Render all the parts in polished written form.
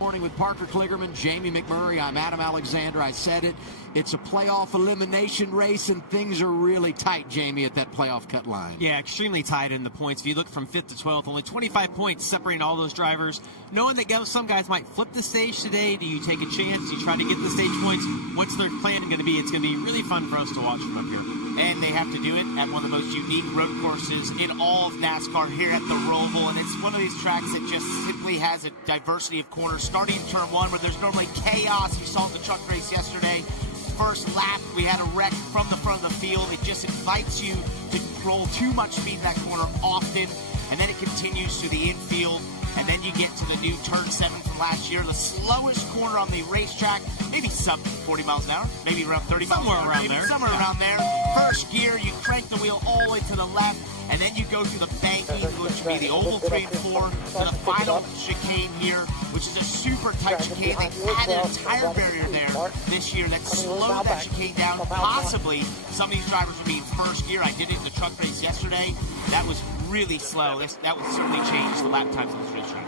Morning with Parker Kligerman, Jamie McMurray. I'm Adam Alexander. I said it. It's a playoff elimination race, and things are really tight, Jamie, at that playoff cut line. Yeah, extremely tight in the points. If you look from 5th to 12th, only 25 points separating all those drivers. Knowing that some guys might flip the stage today, do you take a chance? Do you try to get the stage points? What's their plan going to be? It's going to be really fun for us to watch from up here. And they have to do it at one of the most unique road courses in all of NASCAR here at the ROVAL. And it's one of these tracks that just simply has a diversity of corners. Starting in turn 1, where there's normally chaos. You saw the truck race yesterday. First lap, we had a wreck from the front of the field. It just invites you to roll too much speed in that corner often. And then it continues to the infield. And then you get to the new turn 7 from last year, the slowest corner on the racetrack, maybe sub 40 miles an hour, maybe around 30 miles an hour. Somewhere around there. First gear, you crank the wheel all the way to the left, and then you go through the banking, which would be the oval 3 and 4, to the final chicane here, which is a super tight chicane. They added a tire barrier there this year that slowed that chicane down. Possibly some of these drivers would be in first gear. I did it in the truck race yesterday. That was really slow. That would certainly change the lap times on this racetrack.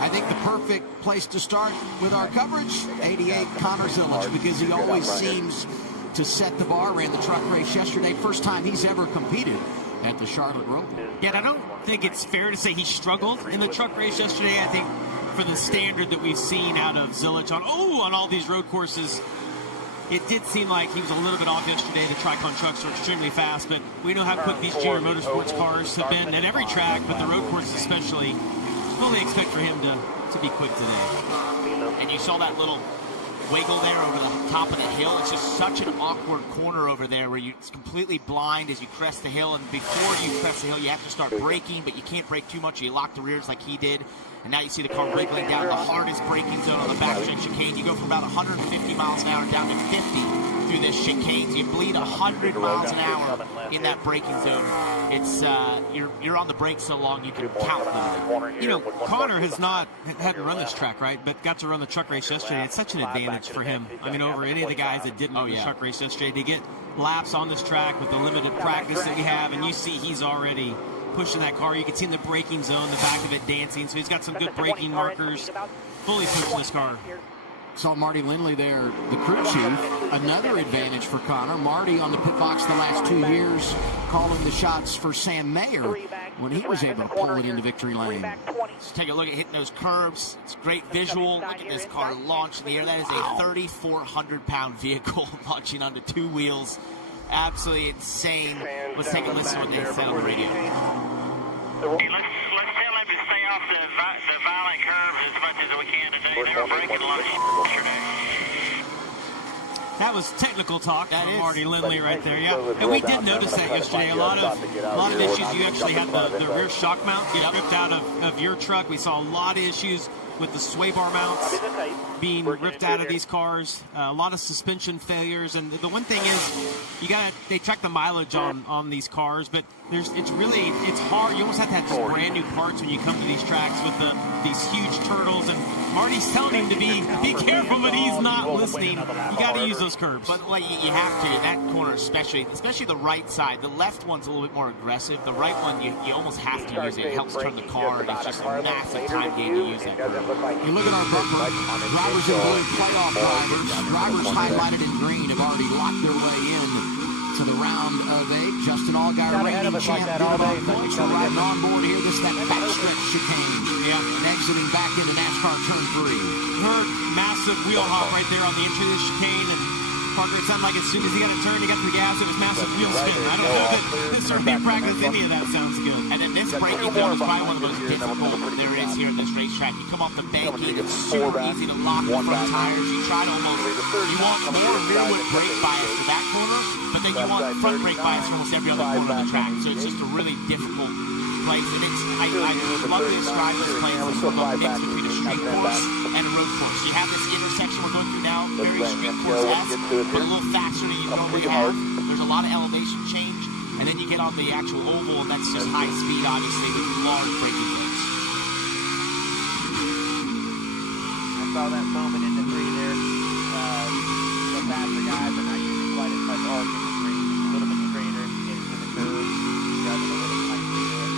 I think the perfect place to start with our coverage, 88 Connor Zillage, because he always seems to set the bar. Ran the truck race yesterday, first time he's ever competed at the Charlotte ROVAL. Yeah, I don't think it's fair to say he struggled in the truck race yesterday. I think for the standard that we've seen out of Zillage on all these road courses, it did seem like he was a little bit off yesterday. The Tricon trucks are extremely fast, but we know how quick these Junior Motorsports cars have been at every track, but the road courses especially. Fully expect for him to be quick today. And you saw that little wiggle there over the top of the hill. It's just such an awkward corner over there where it's completely blind as you crest the hill, and before you crest the hill you have to start braking, but you can't brake too much. You lock the rears like he did, and now you see the car wiggling down the hardest braking zone on the backstretch chicane. You go from about 150 miles an hour down to 50 through this chicane, so you bleed 100 miles an hour in that braking zone. It's you're on the brakes so long you can count them. You know, Connor hadn't run this track, right, but got to run the truck race yesterday. It's such an advantage for him. I mean, over any of the guys that didn't run the truck race yesterday, to get laps on this track with the limited practice that we have, and you see he's already pushing that car. You can see in the braking zone, the back of it dancing, so he's got some good braking markers, fully pushing this car. Saw Marty Lindley there, the crew chief. Another advantage for Connor. Marty on the pit box the last 2 years, calling the shots for Sam Mayer when he was able to pull it into victory lane. Let's take a look at hitting those curbs. It's a great visual. Look at this car launch in the air. That is a 3,400-pound vehicle launching onto 2 wheels. Absolutely insane. Let's take a listen to what they said on the radio. Hey, let's tell them to stay off the violent curves as much as we can today. They were breaking a lot of yesterday. That was technical talk from Marty Lindley right there, yeah. And we did notice that yesterday. A lot of issues. You actually had the rear shock mount get ripped out of your truck. We saw a lot of issues with the sway bar mounts being ripped out of these cars. A lot of suspension failures. And the one thing is, they track the mileage on these cars, but it's hard. You almost have to have just brand new parts when you come to these tracks with these huge turtles. And Marty's telling him to be careful, but he's not listening. You got to use those curbs. But you have to in that corner, especially the right side. The left one's a little bit more aggressive. The right one, you almost have to use it. It helps turn the car, and it's just a massive time gain to use that curve. You look at our bumper, drivers in blue, playoff drivers highlighted in green have already locked their way in to the round of 8. Justin Allgaier, reigning champ, points are riding on board here. This is that backstretch chicane. Yeah. And exiting back into NASCAR turn 3. Heard massive wheel hop right there on the entry of the chicane, and Parker, it sounded like as soon as he got a turn, he got to the gas, it was massive wheel spin. I don't know that this early practice, any of that sounds good. And then this braking zone is probably one of the most difficult there is here in this racetrack. You come off the banking, it's super easy to lock the front tires. You try to you want more rearward brake bias to that corner, but then you want front brake bias for almost every other corner of the track. So it's just a really difficult place. And I love to describe this place as sort of a mix between a street course and a road course. You have this intersection we're going through now, very street course-esque, but a little faster than you normally have. There's a lot of elevation change, and then you get on the actual oval, and that's just high speed, obviously, with large braking brakes. I saw that moment in the 3 there. The faster guys are not using quite as much arc in the 3. A little bit straighter into the curve. Driving a little tightly there.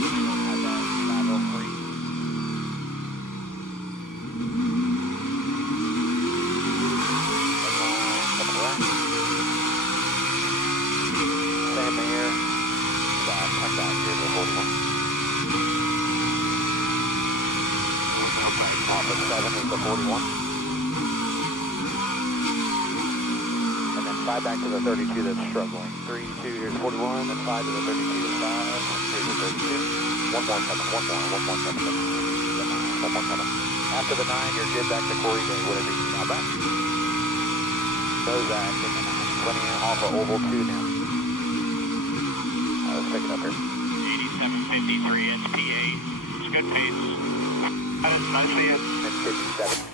They don't have that lateral free. Off of 7 is the 41. And then 5 back to the 32 that's struggling. 3, 2, here's 41, then 5 to the 32, 5, here's the 32. One more coming, one more coming. The 9, one more coming. After the 9, you're good back to Corey Day, whatever you got back. Nose act in the 9, 20 off of oval 2 now. Let's pick it up here. 8753 SPA. It's good pace. I see it. That's 57.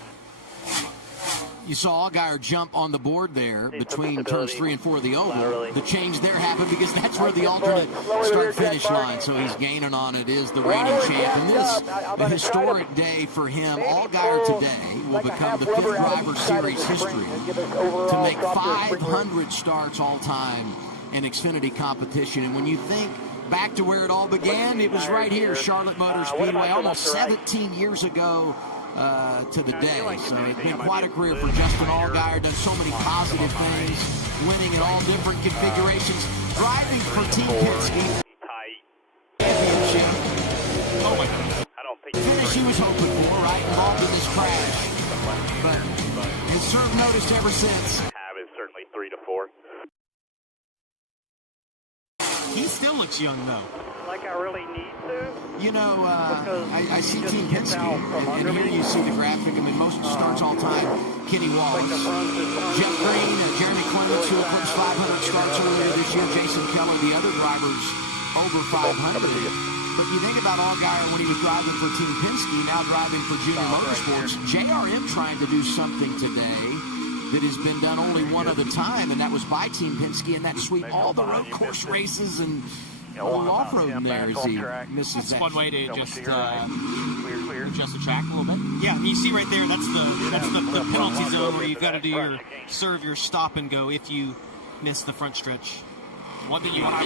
You saw Allgaier jump on the board there between turns 3 and 4 of the oval. The change there happened because that's where the alternate start-finish line, so he's gaining on it, is the reigning champ. And this, a historic day for him. Allgaier today will become the 5th driver series history to make 500 starts all-time in Xfinity competition. And when you think back to where it all began, it was right here, Charlotte Motor Speedway, almost 17 years ago to the day. So it's been quite a career for Justin Allgaier, done so many positive things, winning in all different configurations, driving for Team Penske. Championship. The finish he was hoping for, right, involved in this crash. But he's served notice ever since. Is certainly 3 to 4. He still looks young, though. Like I really need to. You know, I see Team Penske, and here you see the graphic. I mean, most starts all time, Kenny Wallace, Jeff Green, Jeremy Clements, who eclipsed 500 starts earlier this year, Jason Keller, the other drivers over 500. But you think about Allgaier when he was driving for Team Penske, now driving for Junior Motorsports. JRM trying to do something today that has been done only one other time, and that was by Team Penske, and that sweep all the road course races and off-road in there as he misses that. One way to just adjust the track a little bit. Yeah, you see right there, that's the penalty zone where you've got to do your serve your stop and go if you miss the front stretch. One thing you want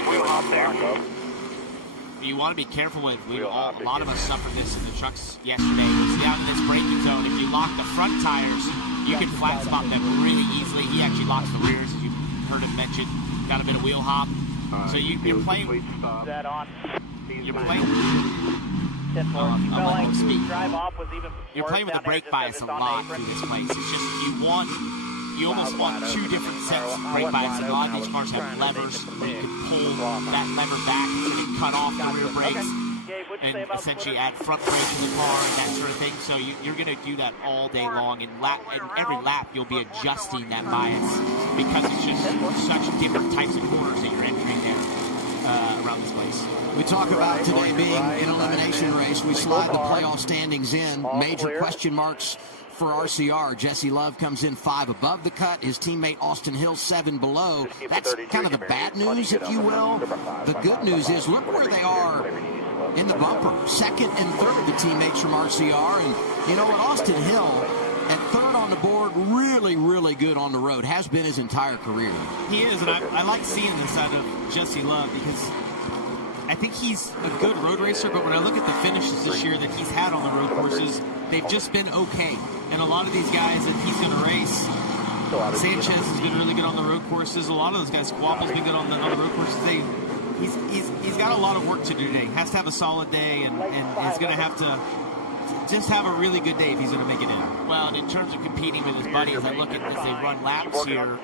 to be careful with, a lot of us suffered this in the trucks yesterday, was down in this braking zone. If you lock the front tires, you can flat spot them really easily. He actually locks the rears, as you heard him mention. Got a bit of wheel hop. So you're playing. That on. You're playing. You're playing with the brake bias a lot through this place. It's just you almost want 2 different sets of brake bias. A lot of these cars have levers where you can pull that lever back so you cut off the rear brakes and essentially add front brakes in the car and that sort of thing. So you're going to do that all day long, and every lap you'll be adjusting that bias because it's just such different types of corners that you're entering there around this place. We talk about today being an elimination race. We slide the playoff standings in. Major question marks for RCR. Jesse Love comes in 5 above the cut. His teammate Austin Hill 7 below. That's kind of the bad news, if you will. The good news is, look where they are in the bumper. 2nd and 3rd, the teammates from RCR. And you know what? Austin Hill at 3rd on the board, really, really good on the road. Has been his entire career. He is, and I like seeing this out of Jesse Love because I think he's a good road racer, but when I look at the finishes this year that he's had on the road courses, they've just been okay. And a lot of these guys that he's going to race, Sanchez has been really good on the road courses. A lot of those guys, Squabble's been good on the road courses. He's got a lot of work to do today. Has to have a solid day, and he's going to have to just have a really good day if he's going to make it in. Well, and in terms of competing with his buddies, I look at as they run laps here.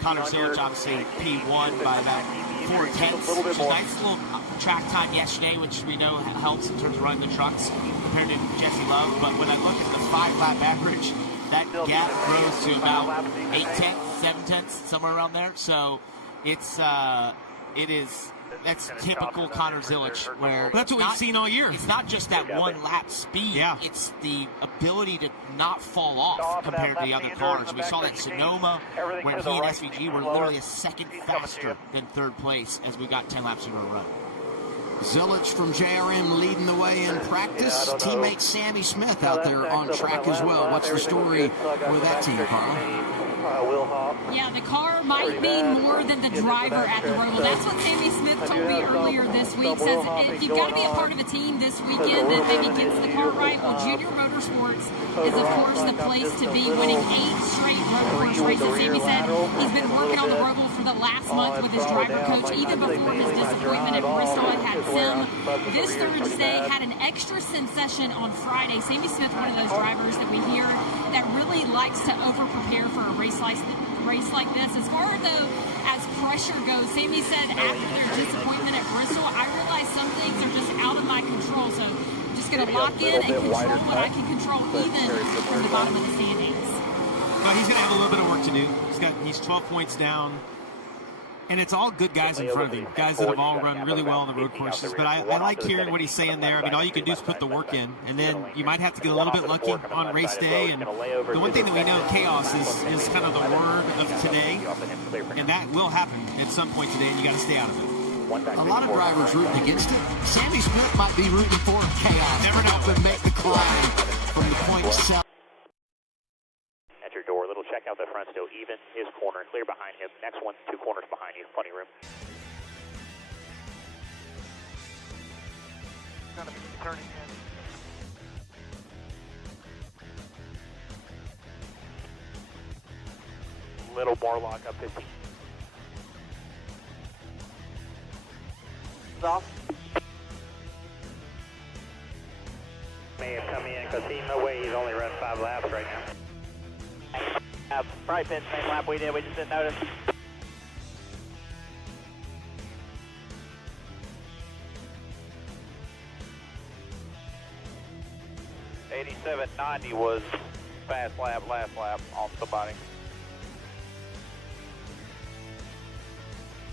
Connor Zilic obviously P1 by about 4/10, which is a nice little track time yesterday, which we know helps in terms of running the trucks compared to Jesse Love. But when I look at the 5-lap average, that gap grows to about 8/10, 7/10, somewhere around there. So that's typical Connor Zilic, where that's what we've seen all year. It's not just that one lap speed, it's the ability to not fall off compared to the other cars. We saw that in Sonoma, where he and SVG were literally a second faster than 3rd place as we got 10 laps into a run. Zilic from JRM leading the way in practice. Teammate Sammy Smith out there on track as well. What's the story with that team, Carl? Yeah, the car might mean more than the driver at the ROVAL. That's what Sammy Smith told me earlier this week. Says if you've got to be a part of a team this weekend that maybe gets the car right, well, Junior Motorsports is, of course, the place to be, winning 8 straight road course races. Sammy said he's been working on the ROVAL for the last month with his driver coach, even before his disappointment at Bristol had Sim. This Thursday had an extra sim session on Friday. Sammy Smith, one of those drivers that we hear that really likes to over-prepare for a race like this. As far as pressure goes, Sammy said after their disappointment at Bristol, I realized some things are just out of my control, so I'm just going to lock in and control what I can control, even from the bottom of the standings. Well, he's going to have a little bit of work to do. He's 12 points down. And it's all good guys in front of him, guys that have all run really well on the road courses. But I like hearing what he's saying there. I mean, all you can do is put the work in, and then you might have to get a little bit lucky on race day. And the one thing that we know, chaos is kind of the word of today, and that will happen at some point today, and you got to stay out of it. A lot of drivers rooting against it. Sammy Smith might be rooting for chaos. Never know. Help him make the climb from the point south. Door, little check out the front, still even, his corner, clear behind him, next one, 2 corners behind you, plenty of room. Gonna be turning in. Little more lock up 15. Off. May have come in because he's no way he's only run 5 laps right now. Probably been the same lap we did, we just didn't notice. .87.90 was fast lap, last lap on somebody.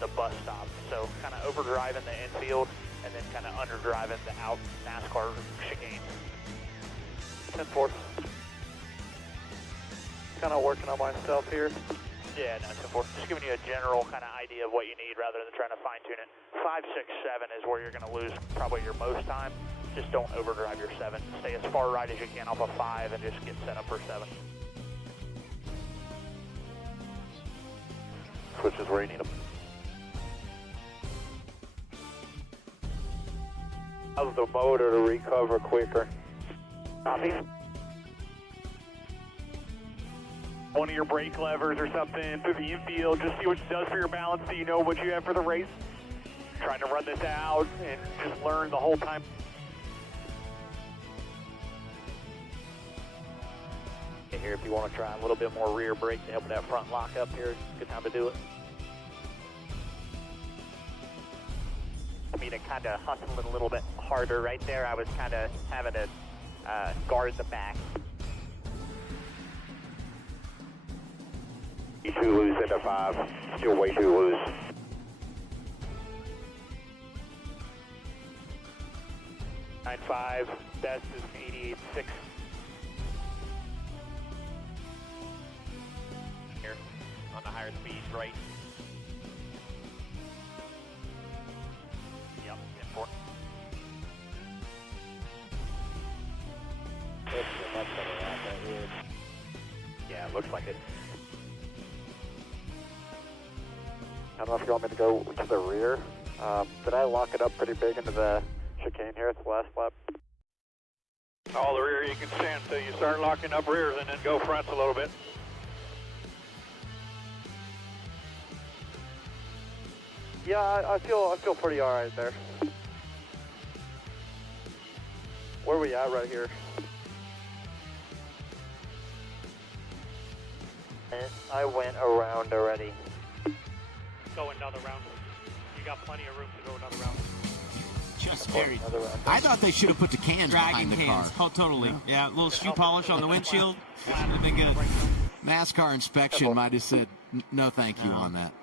The bus stop, so kind of overdriving the infield and then kind of underdriving the out NASCAR chicane. 10-4. Kind of working on myself here. Yeah, no, 10-4. Just giving you a general kind of idea of what you need rather than trying to fine tune it. 5, 6, 7 is where you're going to lose probably your most time. Just don't overdrive your 7. Stay as far right as you can off a 5 and just get set up for 7. Switch is where you need them. How's the motor to recover quicker? Copy. One of your brake levers or something through the infield, just see what it does for your balance so you know what you have for the race. Trying to run this out and just learn the whole time. Here, if you want to try a little bit more rear brake to help with that front lock up here, good time to do it. For me to kind of hustle it a little bit harder right there, I was kind of having to guard the back. Too loose into 5, still way too loose. 9.5, best is 88.6. Here, on the higher speeds, right. Yep, 10-4. Yeah, it looks like it. I don't know if you want me to go to the rear. Did I lock it up pretty big into the chicane here at the last lap? All the rear you can stand until you start locking up rears and then go fronts a little bit. Yeah, I feel pretty all right there. Where are we at right here? I went around already. Go another round. You got plenty of room to go another round. Just buried. I thought they should have put the cans Dragging behind the cans. car. Oh, totally. Yeah, a little shoe polish on the windshield. That'd been good. NASCAR inspection might have said no thank you on that.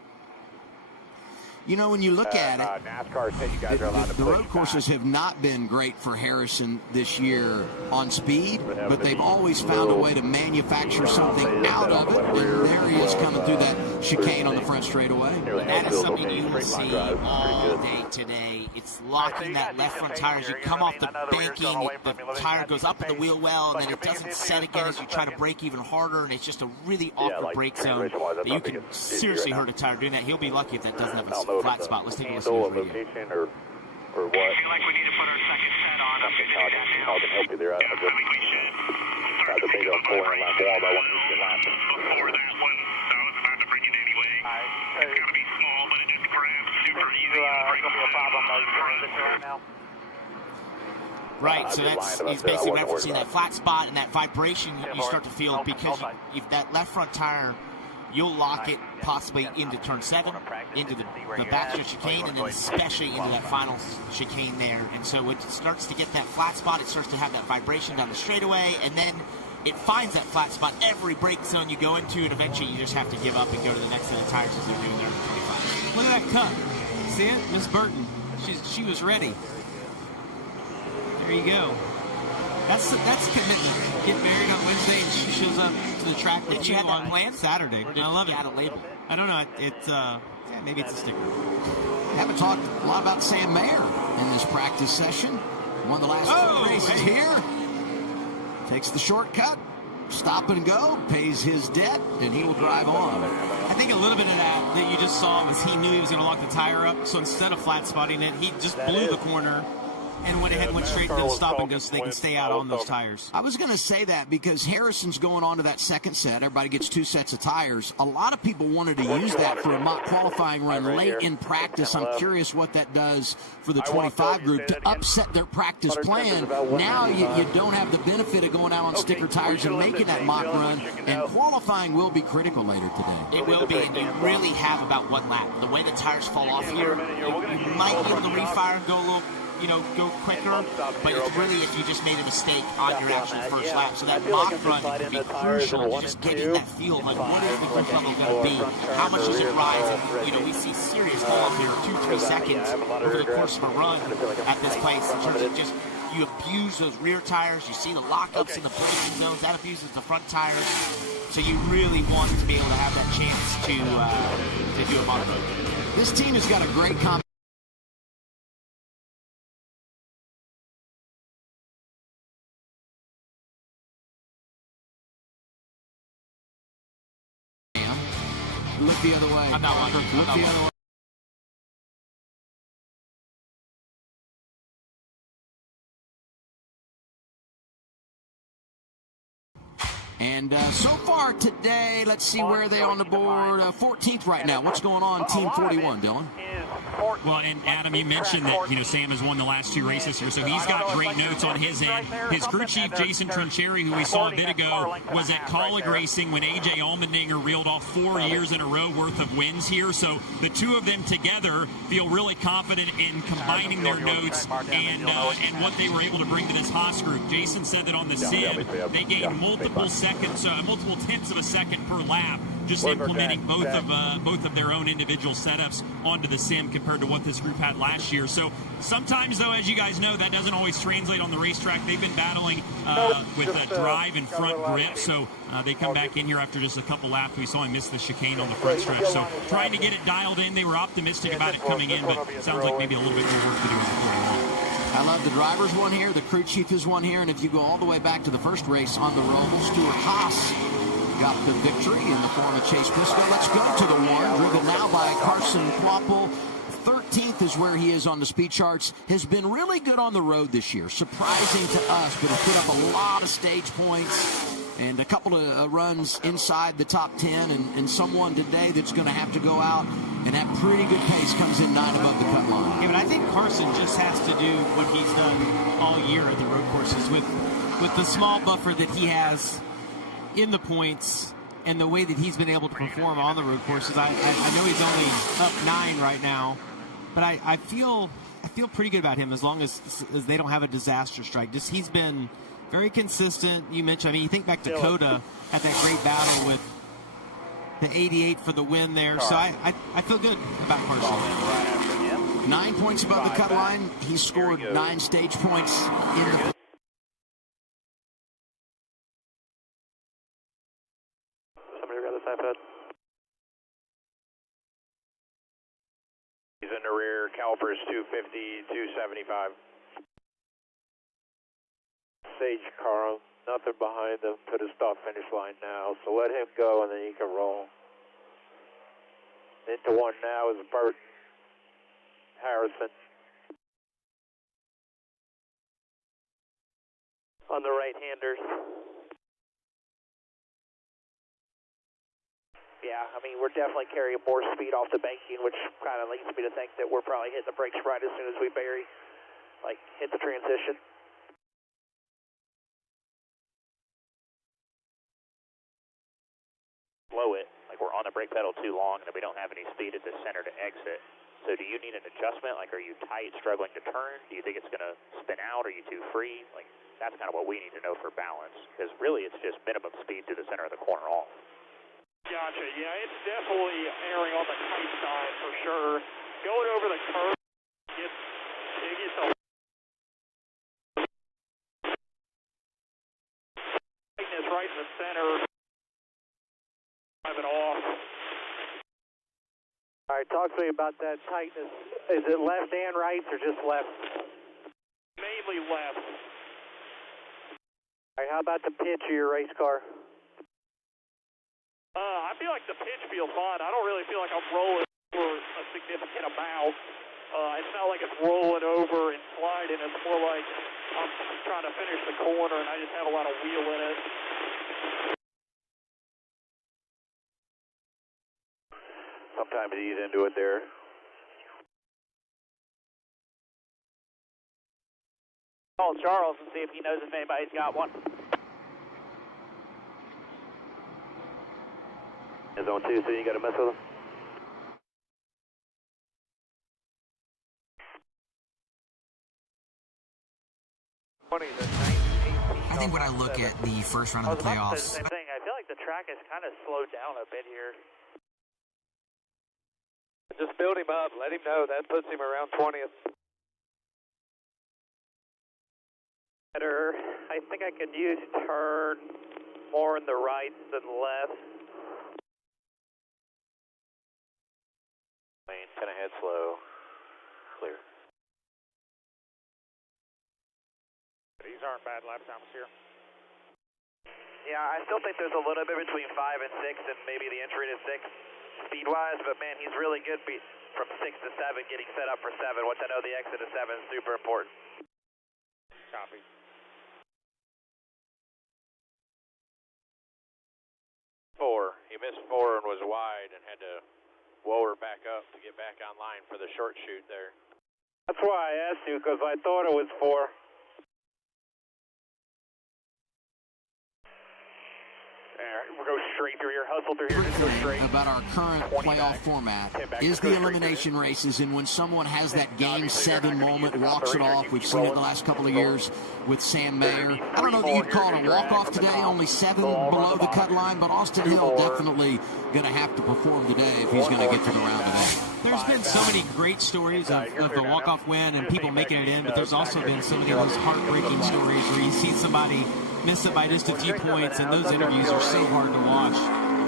You know, when you look at it, NASCAR said you guys are allowed to the road courses have not been great for Harrison this year on speed, but they've always found a way to manufacture something out of it. And there he is coming through that chicane on the front straightaway. That is something you will see all day today. It's locking that left front tire as you come off the banking. The tire goes up in the wheel well, and then it doesn't set again as you try to brake even harder, and it's just a really awkward brake zone that you can seriously hurt a tire doing that. He'll be lucky if that doesn't have a flat spot. Let's take a listen to his radio. Or what? I feel like we need to put our second set on. I'm shooting it down now. I can help you there. I think we should. The big on 4 and lap 1, but I want to get lap. Before that one, I was about to bring it anyway. Alright, It's gonna be small, but it just grabs super easy. it's gonna be a problem while you're trying to right now. Right, so he's basically referencing that flat spot and that vibration you start to feel because if that left front tire, you'll lock it possibly into turn 7, into the backstretch chicane, and then especially into that final chicane there. And so when it starts to get that flat spot, it starts to have that vibration down the straightaway, and then it finds that flat spot every brake zone you go into, and eventually you just have to give up and go to the next set of tires as they're doing there in the 25. Look at that cut. See it? Miss Burton. She was ready. There you go. That's commitment. Get married on Wednesday and she shows up to the track with you on planned Saturday. Or did I love you it. add a label? I don't know. Yeah, maybe it's a sticker. Haven't talked a lot about Sam Mayer in this practice session. Won the last 4 races here. Takes the shortcut, stop and go, pays his debt, and he will drive on. I think a little bit of that you just saw was he knew he was going to lock the tire up, so instead of flat spotting it, he just blew the corner and went ahead and went straight to the stop and go so they can stay out on those tires. I was going to say that because Harrison's going on to that second set. Everybody gets 2 sets of tires. A lot of people wanted to use that for a mock qualifying run late in practice. I'm curious what that does for the 25 group to upset their practice plan. Now you don't have the benefit of going out on sticker tires and making that mock run, and qualifying will be critical later today. It will be, and you really have about 1 lap. The way the tires fall off here, you might be able to refire and go a little, go quicker, but it's really if you just made a mistake on your actual first lap. So that mock run can be crucial, just getting that feel of like what is the group level going to be, how much does it rise, and we see serious fall here, 2-3 seconds over the course of a run at this place in terms of just you abuse those rear tires, you see the lockups in the braking zones, that abuses the front tires, so you really want to be able to have that chance to do a mock run. This team has got a great combination. Look the other way. I'm not looking. Look the other way. And so far today, let's see where are they on the board. 14th right now. What's going on, Team 41, Dylan? Well, and Adam, you mentioned that Sam has won the last 2 races here, so he's got great notes on his end. His crew chief, Jason Troncheri, who we saw a bit ago, was at Colleague Racing when A.J. Allmendinger reeled off 4 years in a row worth of wins here. So the two of them together feel really confident in combining their notes and what they were able to bring to this Haas group. Jason said that on the sim, they gained multiple tenths of a second per lap, just implementing both of their own individual setups onto the sim compared to what this group had last year. So sometimes, though, as you guys know, that doesn't always translate on the racetrack. They've been battling with drive and front grip, so they come back in here after just a couple laps. We saw him miss the chicane on the front stretch, so trying to get it dialed in. They were optimistic about it coming in, but it sounds like maybe a little bit more work to do in the 41. I love the driver's one here, the crew chief is one here, and if you go all the way back to the first race on the ROVAL, Stuart Haas got the victory in the form of Chase Briscoe. Let's go to the one, driven now by Carson Kvapil. 13th is where he is on the speed charts. Has been really good on the road this year, surprising to us, but has put up a lot of stage points and a couple of runs inside the top 10, and someone today that's going to have to go out and have pretty good pace comes in 9 above the cut line. Yeah, but I think Carson just has to do what he's done all year at the road courses with the small buffer that he has in the points and the way that he's been able to perform on the road courses. I know he's only up 9 right now, but I feel pretty good about him as long as they don't have a disaster strike. Just he's been very consistent. You mentioned, you think back to Coda at that great battle with the 88 for the win there. So I feel good about Carson. 9 points above the cut line. He scored 9 stage points in the... Somebody got the side pad. He's in the rear, calipers 250, 275. Sage Carl, nothing behind him to the start finish line now, so let him go and then he can roll. Into one now is Burton, Harrison. On the right-handers. Yeah, I mean, we're definitely carrying more speed off the banking, which kind of leads me to think that we're probably hitting the brakes right as soon as we bury, like, hit the transition. Slow it, like we're on the brake pedal too long and we don't have any speed at the center to exit. So do you need an adjustment? Like, are you tight, struggling to turn? Do you think it's going to spin out? Are you too free? Like, that's kind of what we need to know for balance, because really it's just minimum speed to the center of the corner off. Gotcha. Yeah, it's definitely erring on the tight side for sure. Going over the curve, it gets a tightness right in the center. Drive it off. All right, talk to me about that tightness. Is it left and right or just left? Mainly left. All right, how about the pitch of your race car? I feel like the pitch feels fine. I don't really feel like I'm rolling over a significant amount. It's not like it's rolling over and sliding. It's more like I'm trying to finish the corner and I just have a lot of wheel in it. Sometimes you ease into it there. Call Charles and see if he knows if anybody's got one. Is on 2, so you got to mess with him? I think when I look at the first round of the playoffs, Same thing. I feel like the track has kind of slowed down a bit here. Just build him up. Let him know. That puts him around 20th. Better. I think I could use turn more in the right than left. Lane, kind of head slow. Clear. These aren't bad lap times here. Yeah, I still think there's a little bit between 5 and 6 and maybe the entry to 6 speed-wise, but man, he's really good from 6 to 7 getting set up for 7, which I know the exit to 7 is super important. Copy. He missed 4 and was wide and had to lower back up to get back online for the short shoot there. That's why I asked you, because I thought it was 4. We'll go straight through here, hustle through here, just go straight. about our current playoff format is the elimination races, and when someone has that Game 7 moment, walks it off. We've seen it the last couple of years with Sam Mayer. I don't know that you'd call it a walk-off today, only 7 below the cut line, but Austin Hill definitely going to have to perform today if he's going to get to the round today. There's been so many great stories of the walk-off win and people making it in, but there's also been so many of those heartbreaking stories where you see somebody miss it by just a few points, and those interviews are so hard to watch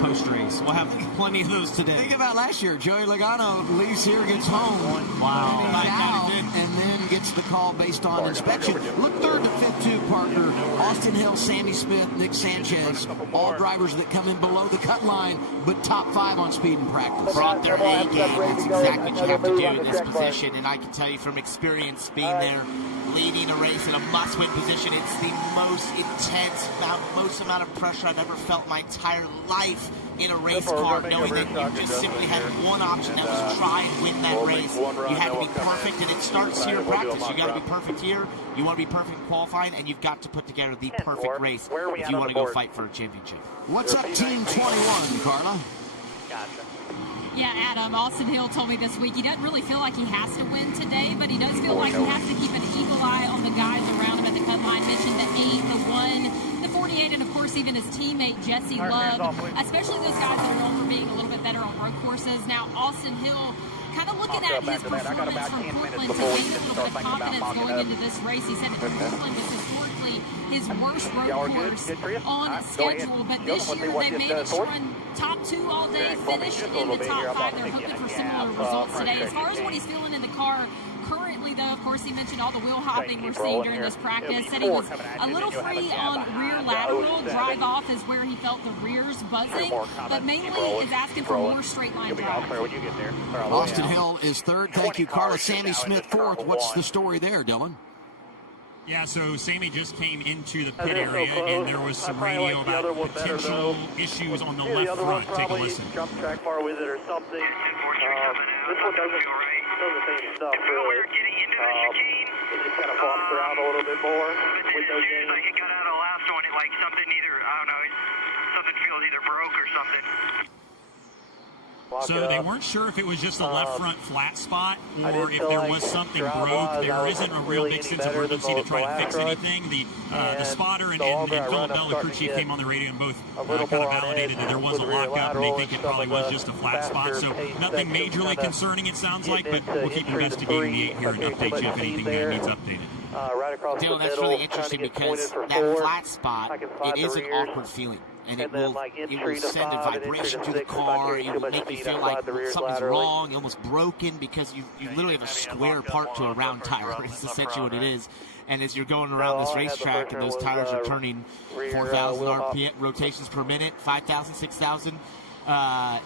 post-race. We'll have plenty of those today. Think about last year. Joey Logano leaves here, gets home, Wow. and he's out, and then gets the call based on inspection. Look third to fifth too, Parker. Austin Hill, Sammy Smith, Nick Sanchez, all drivers that come in below the cut line, but top 5 on speed and practice. Brought their A game. That's exactly what you have to do in this position, and I can tell you from experience being there, leading a race in a must-win position, it's the most intense, most amount of pressure I've ever felt my entire life in a race car, knowing that you just simply had one option, that was try and win that race. You had to be perfect, and it starts here in practice. You got to be perfect here, you want to be perfect in qualifying, and you've got to put together the perfect race if you want to go fight for a championship. What's up, Team 21, Carla? Gotcha. Yeah, Adam, Austin Hill told me this week he doesn't really feel like he has to win today, but he does feel like he has to keep an eagle eye on the guys around him at the cut line. Mentioned the 8, the 1, the 48, and of course even his teammate Jesse Love, especially those guys that are known for being a little bit better on road courses. Now, Austin Hill, kind of looking at his performance from Portland to gain a little bit of confidence going into this race. He said that Portland was historically his worst road course on schedule, but this year they managed to run top 2 all day, finished in the top 5. They're hoping for similar results today. As far as what he's feeling in the car currently, though, of course, he mentioned all the wheel hopping we're seeing during this practice. Said he was a little free on rear lateral. Drive off is where he felt the rears buzzing, but mainly is asking for more straight line drive. Austin Hill is third. Thank you, Carla. Sammy Smith fourth. What's the story there, Dylan? Yeah, so Sammy just came into the pit area, and there was some radio about potential issues on the left front. Take a listen. Jump track bar with it or something. This one doesn't say any stuff really. It just kind of flops around a little bit more with those games. Like it got out of the last one, it like something either, I don't know, something feels either broke or something. So they weren't sure if it was just a left front flat spot or if there was something broke. There isn't a real big sense of urgency to try to fix anything. The spotter and Philip Bell, the crew chief, came on the radio and both kind of validated that there was a lockup, and they think it probably was just a flat spot. So nothing majorly concerning, it sounds like, but we'll keep investigating the 8 here and update you if anything needs updated. Dylan, that's really interesting because that flat spot, it is an awkward feeling. And it will send a vibration to the car. It will make you feel like something's wrong, almost broken, because you literally have a square part to a round tire. It's essentially what it is. And as you're going around this racetrack and those tires are turning 4,000 RPM rotations per minute, 5,000, 6,000,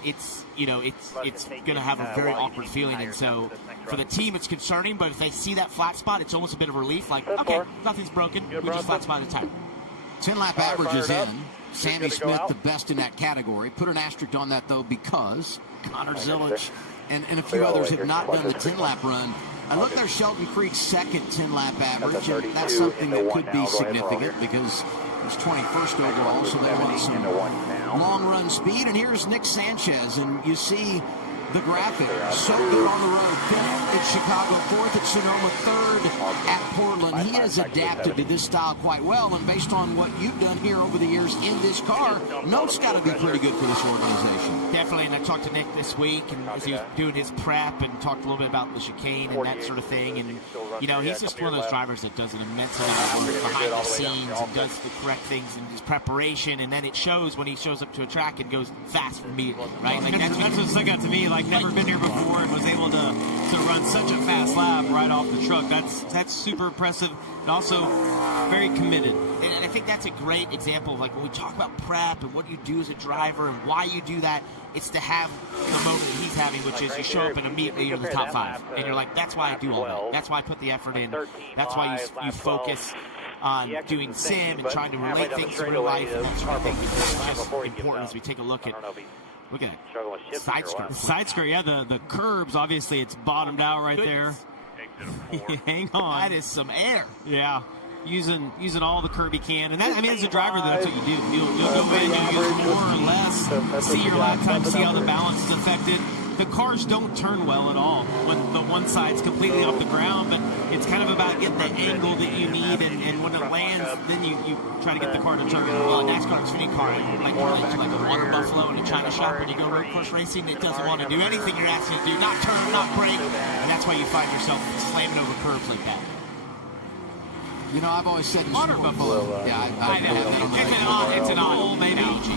it's going to have a very awkward feeling. And so for the team, it's concerning. But if they see that flat spot, it's almost a bit of relief. Like, okay, nothing's broken. We just flat spotted the tire. 10-lap average is in. Sammy Smith, the best in that category. Put an asterisk on that, though, because Connor Zillich and a few others have not done the 10-lap run. I look there, Shelton Creek's second 10-lap average, and that's something that could be significant because he's 21st overall, so they want some long-run speed. And here's Nick Sanchez, and you see the graphic. So good on the road. 5th at Chicago, 4th at Sonoma, 3rd at Portland. He has adapted to this style quite well, and based on what you've done here over the years in this car, notes got to be pretty good for this organization. Definitely, and I talked to Nick this week, and as he was doing his prep, and talked a little bit about the chicane and that sort of thing. And, you know, he's just one of those drivers that does an immense amount of work behind the scenes and does the correct things in his preparation, and then it shows when he shows up to a track and goes fast immediately, right? Like that's what stuck out to me. Like, never been here before and was able to run such a fast lap right off the truck. That's super impressive and also very committed. And I think that's a great example of, like, when we talk about prep and what you do as a driver and why you do that, it's to have the moment that he's having, which is you show up and immediately you're in the top 5. And you're like, that's why I do all that. That's why I put the effort in. That's why you focus on doing sim and trying to relate things to real life. And that sort of thing is just important as we take a look at that side skirt. The side skirt, yeah, the curbs, obviously it's bottomed out right there. Hang on. That is some air. Yeah. Using all the curb he can. And that, I mean, as a driver, that's what you do. You'll go in and use more or less, see your lap time, see how the balance is affected. The cars don't turn well at all when the one side's completely off the ground, but it's kind of about getting the angle that you need, and when it lands, then you try to get the car to turn. Well, a NASCAR Xfinity car, like a water buffalo in a China shop when you go road course racing, it doesn't want to do anything you're asking it to do, not turn, not brake, and that's why you find yourself slamming over curbs like that. You know, I've always said in Water buffalo. Yeah, I know. It's an old analogy.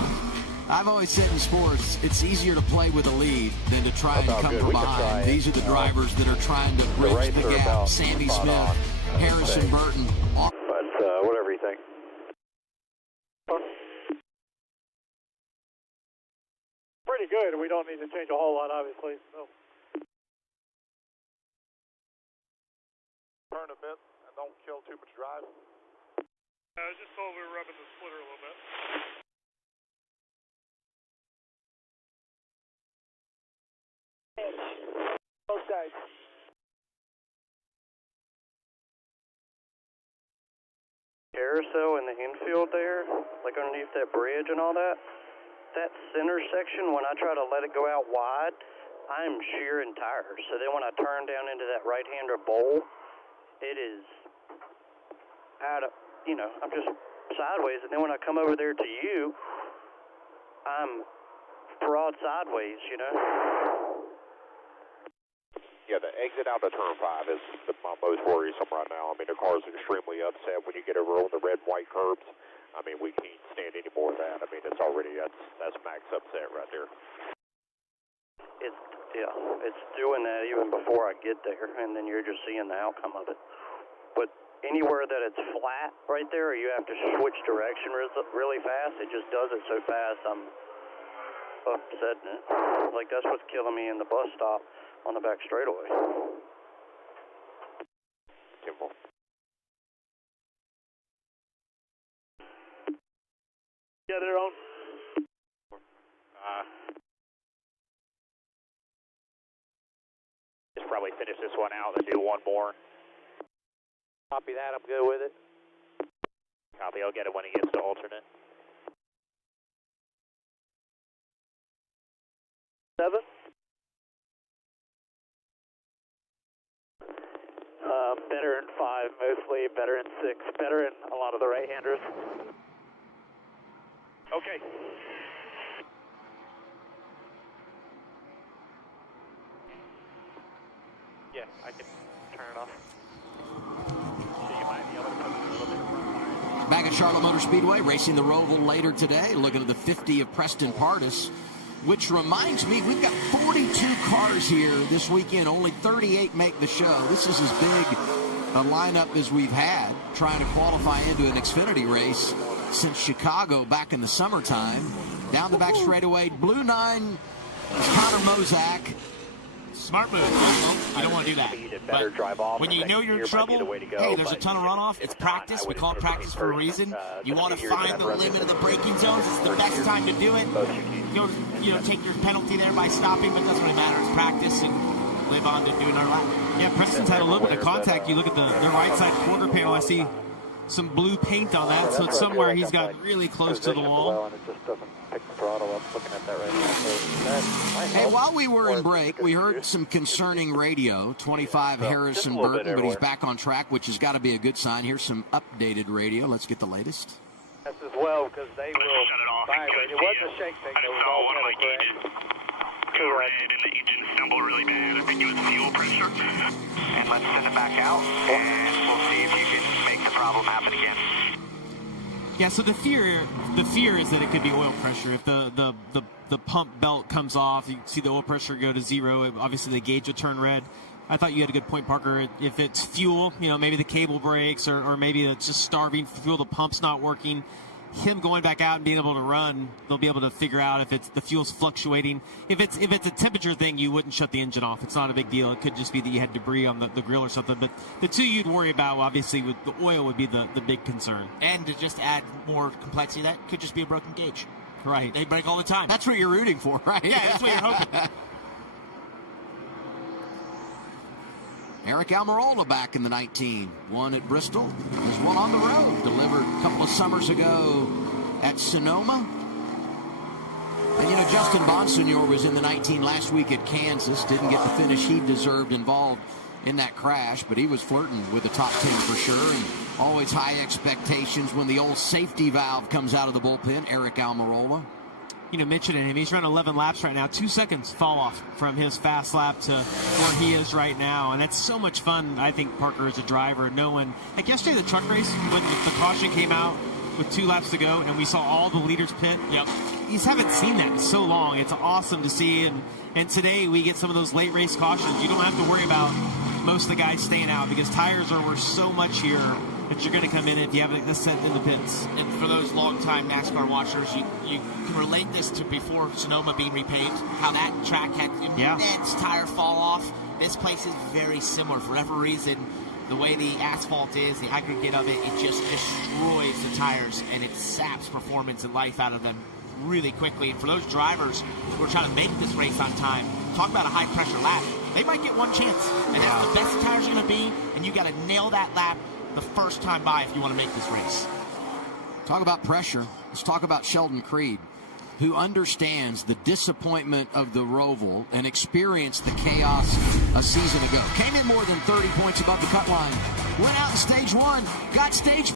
I've always said in sports, it's easier to play with a lead than to try and come from behind. These are the drivers that are trying to bridge the gap. Sammy Smith, Harrison Burton. But whatever you think. Pretty good. We don't need to change a whole lot, obviously. So. Turn a bit and don't kill too much drive. I was just told we were rubbing the splitter a little bit. Both sides. Carousel in the infield there, like underneath that bridge and all that, that center section, when I try to let it go out wide, I'm shearing tires. So then when I turn down into that right-hander bowl, it is out of, I'm just sideways. And then when I come over there to you, I'm broad sideways, Yeah, the exit out of turn 5 is my most worrisome right now. I mean, the car's extremely upset when you get over on the red, white curbs. I mean, we can't stand any more of that. I mean, it's already, that's max upset right there. It's doing that even before I get there, and then you're just seeing the outcome of it. But anywhere that it's flat right there, or you have to switch direction really fast, it just does it so fast, I'm upsetting it. Like, that's what's killing me in the bus stop on the back straightaway. Yeah, they're on. Just probably finish this one out and do one more. Copy that, I'm good with it. Copy, I'll get it when he gets to alternate. 7. Better in 5, mostly better in 6, better in a lot of the right-handers. Okay. Yeah, I can turn it off. So you might be able to put a little bit of front line. Back at Charlotte Motor Speedway, racing the ROVAL later today, looking at the 50 of Preston Pardis, which reminds me, we've got 42 cars here this weekend. Only 38 make the show. This is as big a lineup as we've had, trying to qualify into an Xfinity race since Chicago back in the summertime. Down the back straightaway, Blue 9, Connor Mozak. Smart move. You don't want to do that. But when you know you're in trouble, hey, there's a ton of runoff. It's practice. We call it practice for a reason. You want to find the limit of the braking zones. It's the best time to do it. You know, take your penalty there by stopping, but it doesn't really matter. It's practice and live on to doing our lap. Yeah, Preston's had a little bit of contact. You look at the right side quarter panel. I see some blue paint on that, so it's somewhere he's got really close to the wall. Hey, while we were in break, we heard some concerning radio. 25 Harrison Burton, but he's back on track, which has got to be a good sign. Here's some updated radio. Let's get the latest. That's as well, because they will vibrate. It wasn't a shake thing, it was all metal, correct? Correct. And the engine stumbled really bad. I think it was fuel pressure. And let's send it back out, and we'll see if you can make the problem happen again. Yeah, so the fear is that it could be oil pressure. If the pump belt comes off, you see the oil pressure go to 0. Obviously, the gauge would turn red. I thought you had a good point, Parker. If it's fuel, you know, maybe the cable breaks, or maybe it's just starving fuel, the pump's not working. Him going back out and being able to run, they'll be able to figure out if it's the fuel's fluctuating. If it's a temperature thing, you wouldn't shut the engine off. It's not a big deal. It could just be that you had debris on the grill or something. But the two you'd worry about, obviously, with the oil would be the big concern. And to just add more complexity, that could just be a broken gauge. Right. They break all the time. That's what you're rooting for, right? Yeah, that's what you're hoping. Eric Almirola back in the 19. One at Bristol. There's one on the road. Delivered a couple of summers ago at Sonoma. And, you know, Justin Bonsignor was in the 19 last week at Kansas. Didn't get the finish he deserved involved in that crash, but he was flirting with the top 10 for sure. And always high expectations when the old safety valve comes out of the bullpen. Eric Almirola. You know, mentioning him, he's run 11 laps right now. 2 seconds fall off from his fast lap to where he is right now. And that's so much fun, I think, Parker, as a driver, knowing. Like yesterday, the truck race, when the caution came out with 2 laps to go, and we saw all the leaders pit. Yep. You just haven't seen that in so long. It's awesome to see. And today, we get some of those late race cautions. You don't have to worry about most of the guys staying out because tires are worth so much here that you're going to come in if you haven't set in the pits. And for those long-time NASCAR watchers, you can relate this to before Sonoma being repaved, how that track had immense tire fall off. This place is very similar. For whatever reason, the way the asphalt is, the aggregate of it, it just destroys the tires, and it saps performance and life out of them really quickly. And for those drivers who are trying to make this race on time, talk about a high-pressure lap. They might get one chance, and that's the best the tires are going to be, and you got to nail that lap the first time by if you want to make this race. Talk about pressure. Let's talk about Sheldon Creed, who understands the disappointment of the ROVAL and experienced the chaos a season ago. Came in more than 30 points above the cut line. Went out in stage 1. Got stage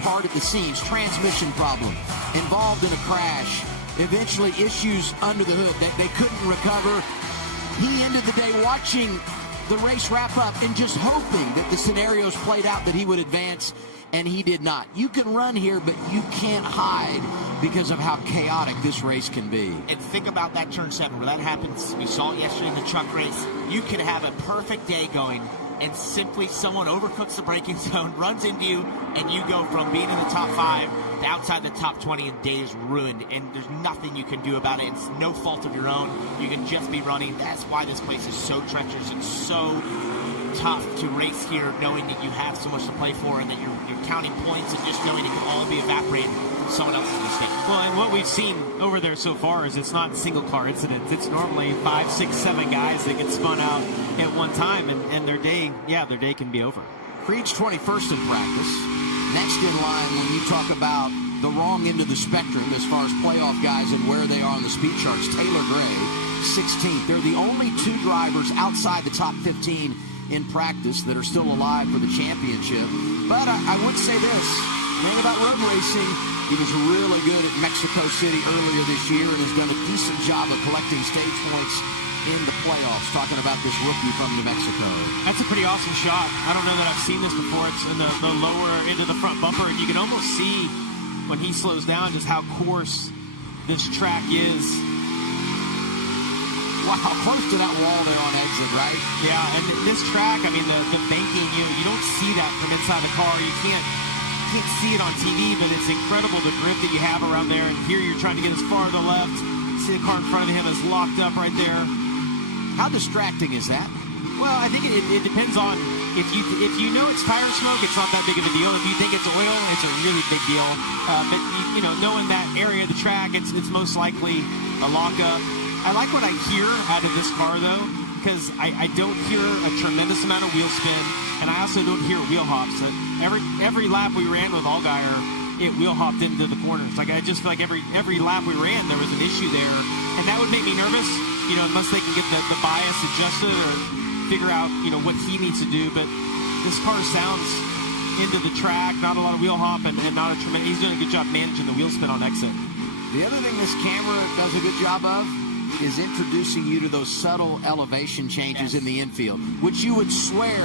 part at the seams. Transmission problem. Involved in a crash. Eventually issues under the hood that they couldn't recover. He ended the day watching the race wrap up and just hoping that the scenarios played out that he would advance, and he did not. You can run here, but you can't hide because of how chaotic this race can be. And think about that turn 7 where that happens. We saw it yesterday in the truck race. You can have a perfect day going, and simply someone overcooks the braking zone, runs into you, and you go from being in the top 5 to outside the top 20, and day is ruined. And there's nothing you can do about it. It's no fault of your own. You can just be running. That's why this place is so treacherous and so tough to race here knowing that you have so much to play for and that you're counting points and just knowing it can all be evaporated from someone else's mistake. Well, and what we've seen over there so far is it's not single car incidents. It's normally 5, 6, 7 guys that get spun out at one time, and their day can be over. Creed's 21st in practice. Next in line, when you talk about the wrong end of the spectrum as far as playoff guys and where they are on the speed charts, Taylor Gray, 16th. They're the only 2 drivers outside the top 15 in practice that are still alive for the championship. But I would say this, the thing about road racing, he was really good at Mexico City earlier this year and has done a decent job of collecting stage points in the playoffs, talking about this rookie from New Mexico. That's a pretty awesome shot. I don't know that I've seen this before. It's in the lower into the front bumper, and you can almost see when he slows down just how coarse this track is. Wow, close to that wall there on exit, right? Yeah, and this track, I mean, the banking, you don't see that from inside the car. You can't see it on TV, but it's incredible the grip that you have around there. And here you're trying to get as far to the left. See the car in front of him is locked up right there. How distracting is that? Well, I think it depends on if you know it's tire smoke, it's not that big of a deal. If you think it's oil, it's a really big deal. But you know, knowing that area of the track, it's most likely a lockup. I like what I hear out of this car though, because I don't hear a tremendous amount of wheel spin, and I also don't hear wheel hops. Every lap we ran with Allgaier, it wheel hopped into the corners. Like I just feel like every lap we ran, there was an issue there, and that would make me nervous. You know, unless they can get the bias adjusted or figure out, you know, what he needs to do. But this car sounds into the track, not a lot of wheel hop, and not a tremendous. He's doing a good job managing the wheel spin on exit. The other thing this camera does a good job of is introducing you to those subtle elevation changes in the infield, which you would swear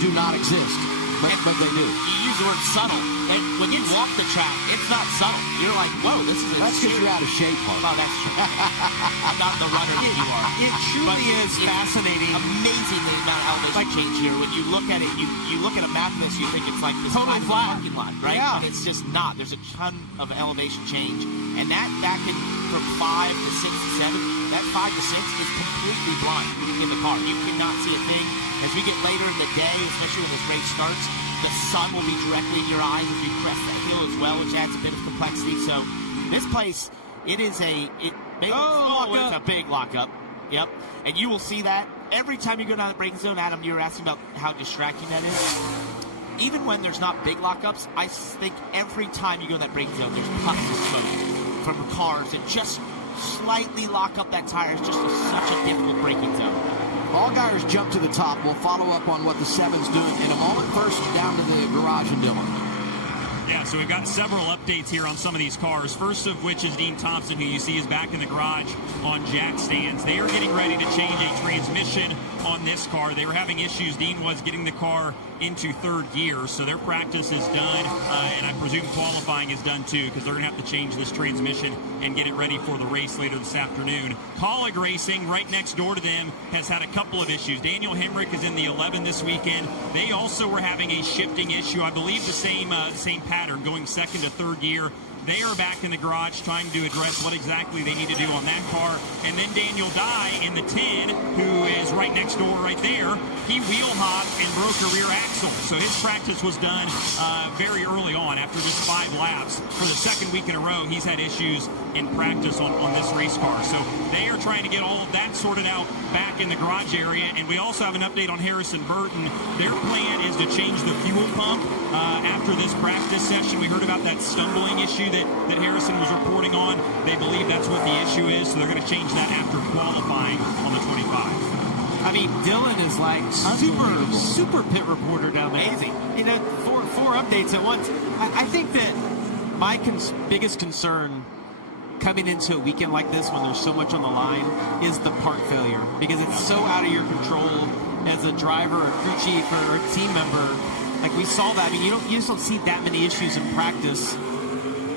do not exist, but they do. You use the word subtle, and when you walk the track, it's not subtle. You're like, whoa, this is That's because you're out of shape, Paul. Oh, that's true. I'm not the runner that you are. It truly is fascinating. Amazing the amount of elevation change here. When you look at it, you look at a map of this, you think it's like this totally flat parking lot, right? Yeah. And it's just not. There's a ton of elevation change, and that can from 5 to 6 to 7. That 5 to 6 is completely blind in the car. You cannot see a thing. As we get later in the day, especially when this race starts, the sun will be directly in your eyes as you crest that hill as well, which adds a bit of complexity. So this place, it's a big lockup. Yep. And you will see that every time you go down the braking zone. Adam, you were asking about how distracting that is. Even when there's not big lockups, I think every time you go in that braking zone, there's puffs of smoke from cars that just slightly lock up that tire. It's just such a difficult braking zone. Allgaier's jump to the top. We'll follow up on what the 7's doing in a moment. First, down to the garage and Dillon. Yeah, so we've got several updates here on some of these cars. First of which is Dean Thompson, who you see is back in the garage on jack stands. They are getting ready to change a transmission on this car. They were having issues. Dean was getting the car into third gear, so their practice is done, and I presume qualifying is done too, because they're going to have to change this transmission and get it ready for the race later this afternoon. Colleague Racing, right next door to them, has had a couple of issues. Daniel Hemrick is in the 11 this weekend. They also were having a shifting issue, I believe the same pattern, going second to third gear. They are back in the garage trying to address what exactly they need to do on that car. And then Daniel Dye in the 10, who is right next door right there, he wheel hopped and broke a rear axle. So his practice was done very early on after just 5 laps. For the second week in a row, he's had issues in practice on this race car. So they are trying to get all of that sorted out back in the garage area. And we also have an update on Harrison Burton. Their plan is to change the fuel pump after this practice session. We heard about that stumbling issue that Harrison was reporting on. They believe that's what the issue is, so they're going to change that after qualifying on the 25. I mean, Dylan is like super pit reporter down there. Amazing. You know, four updates at once. I think that my biggest concern coming into a weekend like this when there's so much on the line is the part failure, because it's so out of your control as a driver or crew chief or a team member. Like we saw that. I mean, you just don't see that many issues in practice.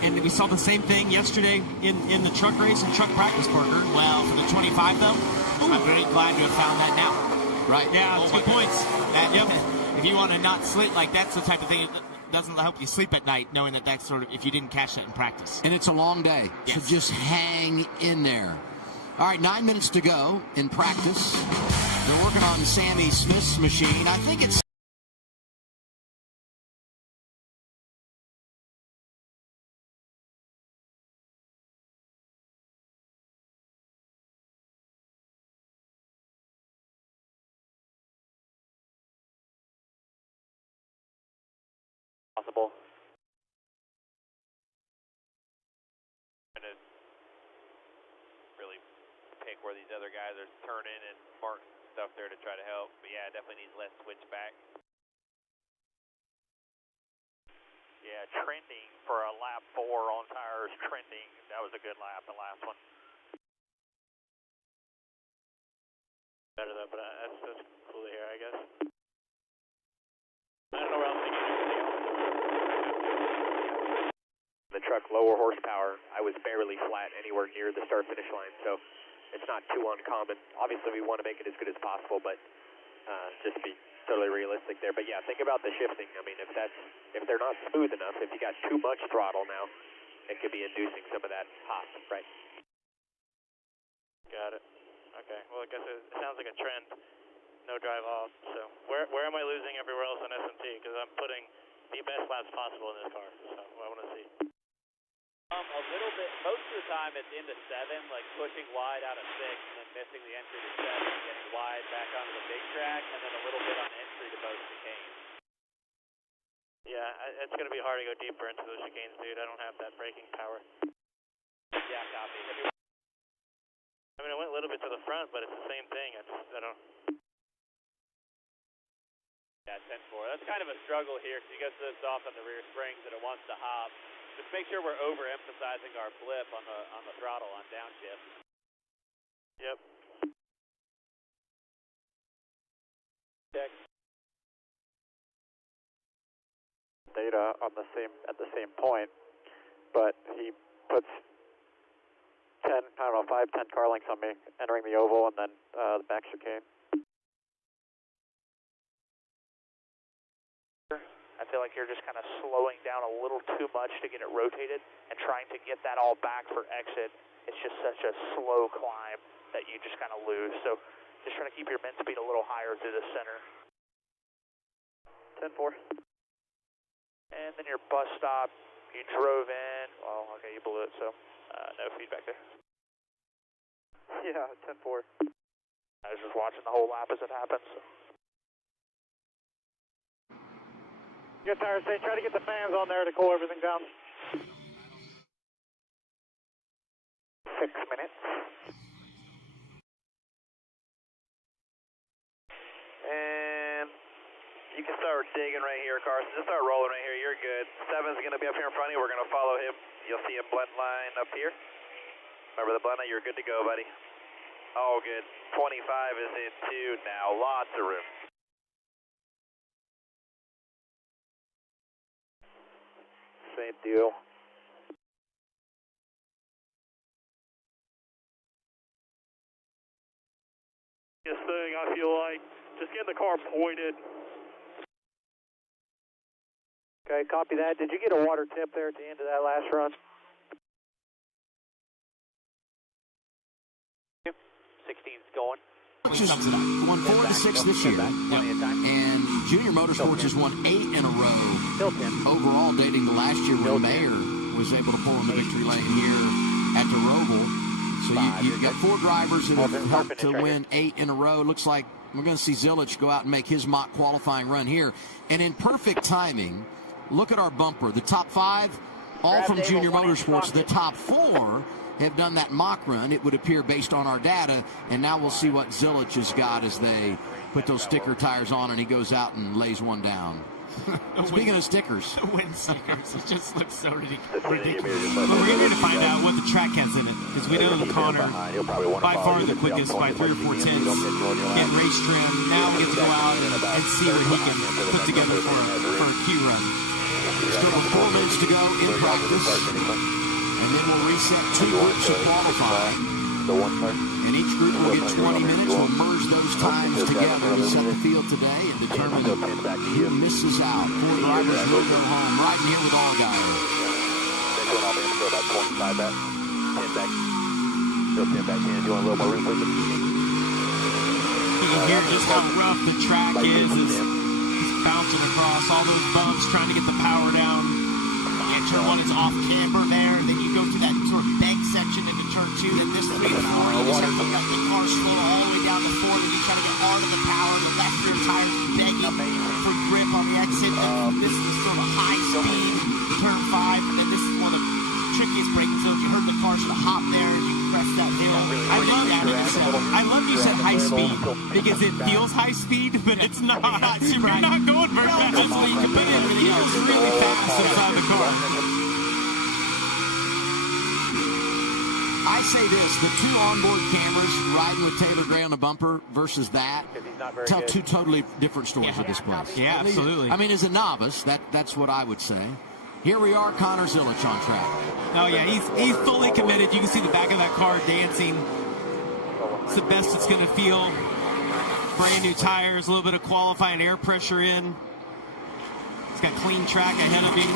And we saw the same thing yesterday in the truck race and truck practice, partner. Well, for the 25, though, I'm very glad to have found that now. Right. Yeah, that's good points. If you want to not sleep, like that's the type of thing that doesn't help you sleep at night, knowing that that's sort of, if you didn't catch that in practice. And it's a long day, yes. So just hang in there. All right, 9 minutes to go in practice. They're working on Sammy Smith's machine. I think it's possible. Trying to really pick where these other guys are turning and mark stuff there to try to help. But yeah, definitely needs less switchback. Yeah, trending for a lap 4 on tires, trending. That was a good lap, the last one. Better though, but that's cool to hear, I guess. I don't know where else to get everything else. The truck, lower horsepower, I was barely flat anywhere near the start-finish line, so it's not too uncommon. Obviously, we want to make it as good as possible, but just to be totally realistic there. But yeah, think about the shifting. I mean, if they're not smooth enough, if you got too much throttle now, it could be inducing some of that hop, right? Got it. Okay. Well, I guess it sounds like a trend. No drive off. So where am I losing everywhere else on S&T? Because I'm putting the best laps possible in this car. So I want to see. A little bit. Most of the time it's into 7, like pushing wide out of 6, and then missing the entry to 7, and getting wide back onto the big track, and then a little bit on entry to both chicanes. Yeah, it's going to be hard to go deeper into those chicanes, dude. I don't have that braking power. Yeah, copy. I mean, I went a little bit to the front, but it's the same thing. I don't. Yeah, 10-4. That's kind of a struggle here because you get this off on the rear springs and it wants to hop. Just make sure we're overemphasizing our blip on the throttle on downshift. Yep. Check. Data on at the same point, but he puts 5, 10 car lengths on me entering the oval and then the back chicane. I feel like you're just kind of slowing down a little too much to get it rotated and trying to get that all back for exit. It's just such a slow climb that you just kind of lose. So just trying to keep your mint speed a little higher through the center. 10-4. And then your bus stop, you drove in. Well, okay, you blew it, so no feedback there. Yeah, 10-4. I was just watching the whole lap as it happens. So. Good tire state. Try to get the fans on there to cool everything down. 6 minutes. And you can start digging right here, Carson. Just start rolling right here. You're good. 7's going to be up here in front of you. We're going to follow him. You'll see a blend line up here. Remember the blend line? You're good to go, buddy. Oh, good. 25 is in too now. Lots of room. Same deal. This thing, I feel like, just getting the car pointed. Okay, copy that. Did you get a water tip there at the end of that last run? 16's going. Just won 4 to 6 this year, and Junior Motorsports has won 8 in a row overall, dating to last year when Mayer was able to pull in the victory lane here at the ROVAL. So you've got 4 drivers that have helped to win 8 in a row. Looks like we're going to see Zilich go out and make his mock qualifying run here. And in perfect timing, look at our bumper. The top 5, all from Junior Motorsports. The top 4 have done that mock run, it would appear, based on our data, and now we'll see what Zilich has got as they put those sticker tires on and he goes out and lays one down. Speaking of stickers. The wind stickers, it just looks so ridiculous. Well, we're going to find out what the track has in it, because we know Connor, by far the quickest, by 3 or 4 tenths in race trim. Now we get to go out and see what he can put together for a Q run. Still with 4 minutes to go in practice. And then we'll reset 2 groups to qualify. And each group will get 20 minutes. We'll merge those times together, reset the field today, and determine who misses out. 4 drivers will go home. Riding here with all guys. About 25 back. 10 back. Still 10 back in. You want a little more room, please? you hear just how rough the track is bouncing across all those bumps, trying to get the power down. Yeah, turn 1 is off camber there, and then you go to that sort of bank section into turn 2, then this 3 to 4, you just have to let the car slow all the way down to 4, then you try to get hard of the power, the left rear tire is begging for grip on the exit, and this is sort of high speed, turn 5, and then this is one of the trickiest braking zones. You heard the car sort of hop there as you press that hill. I love you said high speed, because it feels high speed, but it's not. You're not going very fast. That's what you can put everything else really fast inside the car. I say this, the 2 onboard cameras riding with Taylor Gray on the bumper versus that, tell 2 totally different stories of this place. Yeah, absolutely. I mean, as a novice, that's what I would say. Here we are, Connor Zilich on track. Oh, yeah, he's fully committed. You can see the back of that car dancing. It's the best it's going to feel. Brand new tires, a little bit of qualifying air pressure in. He's got clean track ahead of him.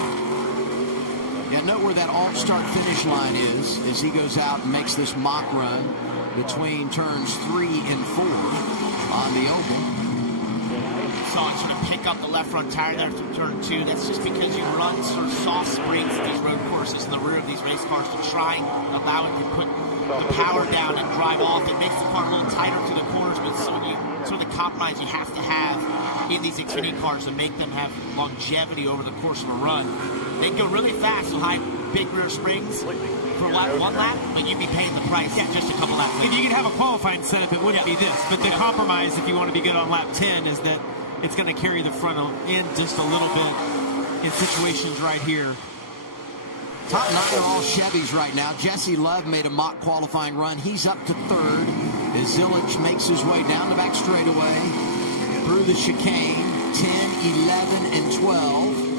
Yeah, note where that alt-start finish line is as he goes out and makes this mock run between turns 3 and 4 on the oval. Saw it sort of pick up the left front tire there through turn 2. That's just because you run sort of soft springs at these road courses in the rear of these race cars to try and allow it to put the power down and drive off. It makes the car a little tighter to the corners, but sort of the compromise you have to have in these Xfinity cars to make them have longevity over the course of a run. They can go really fast with high, big rear springs for one lap, but you'd be paying the price just a couple laps. If you could have a qualifying setup, it wouldn't be this. But the compromise, if you want to be good on lap 10, is that it's going to carry the front end just a little bit in situations right here. Top 9 are all Chevys right now. Jesse Love made a mock qualifying run. He's up to 3rd as Zilich makes his way down the back straightaway through the chicane, 10, 11, and 12.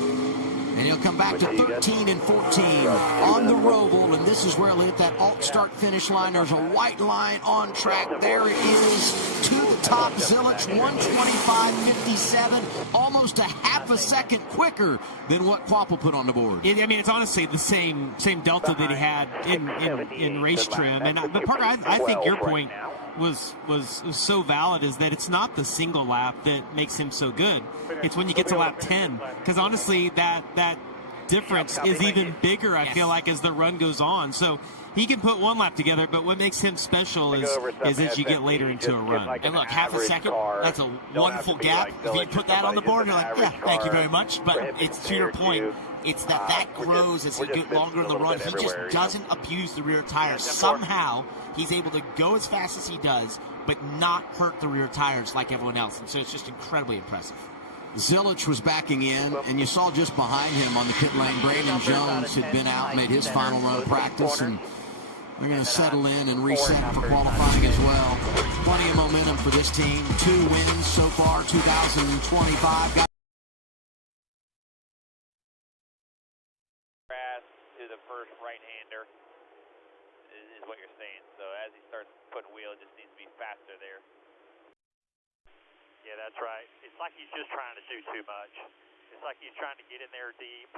And he'll come back to 13 and 14 on the ROVAL, and this is where he'll hit that alt-start finish line. There's a white line on track. There it is to the top. Zilich, 125.57, almost a half a second quicker than what Quapple put on the board. I mean, it's honestly the same delta that he had in race trim. And but Parker, I think your point was so valid, is that it's not the single lap that makes him so good. It's when you get to lap 10, because honestly that difference is even bigger, I feel like, as the run goes on. So he can put 1 lap together, but what makes him special is as you get later into a run. And look, half a second, that's a wonderful gap. If you put that on the board, you're like, yeah, thank you very much. But it's to your point, it's that grows as you get longer in the run. He just doesn't abuse the rear tires. Somehow, he's able to go as fast as he does, but not hurt the rear tires like everyone else. And so it's just incredibly impressive. Zilich was backing in, and you saw just behind him on the pit lane, Brandon Jones had been out, made his final run of practice, and they're going to settle in and reset for qualifying as well. Plenty of momentum for this team. 2 wins so far, 2025. To the first right-hander is what you're saying. So as he starts putting wheel, it just needs to be faster there. Yeah, that's right. It's like he's just trying to do too much. It's like he's trying to get in there deep.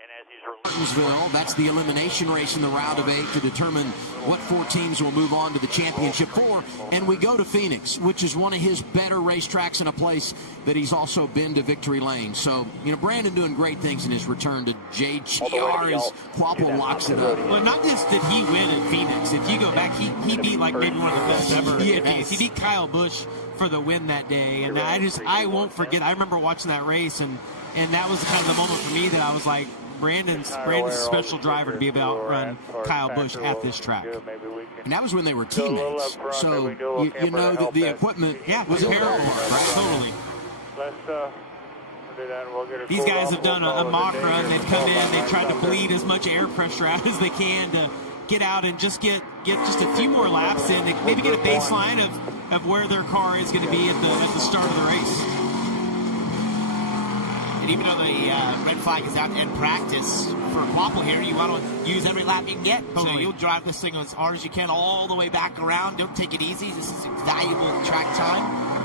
And as he's Martinsville, that's the elimination race in the round of 8 to determine what 4 teams will move on to the championship 4. And we go to Phoenix, which is one of his better racetracks and a place that he's also been to victory lane. So, you know, Brandon doing great things in his return to JGR as Quapple locks it up. Well, not just did he win at Phoenix. If you go back, he beat like maybe one of the best ever. Yes. He beat Kyle Busch for the win that day. And I won't forget. I remember watching that race, and that was kind of the moment for me that I was like, Brandon's a special driver to be able to outrun Kyle Busch at this track. And that was when they were teammates. So you know that the equipment was terrible, right? Totally. These guys have done a mock run. They've come in, they've tried to bleed as much air pressure out as they can to get out and just get just a few more laps in, maybe get a baseline of where their car is going to be at the start of the race. Even though the red flag is out in practice for Quapple here, you want to use every lap you can get. So you'll drive this thing as hard as you can all the way back around. Don't take it easy. This is valuable track time.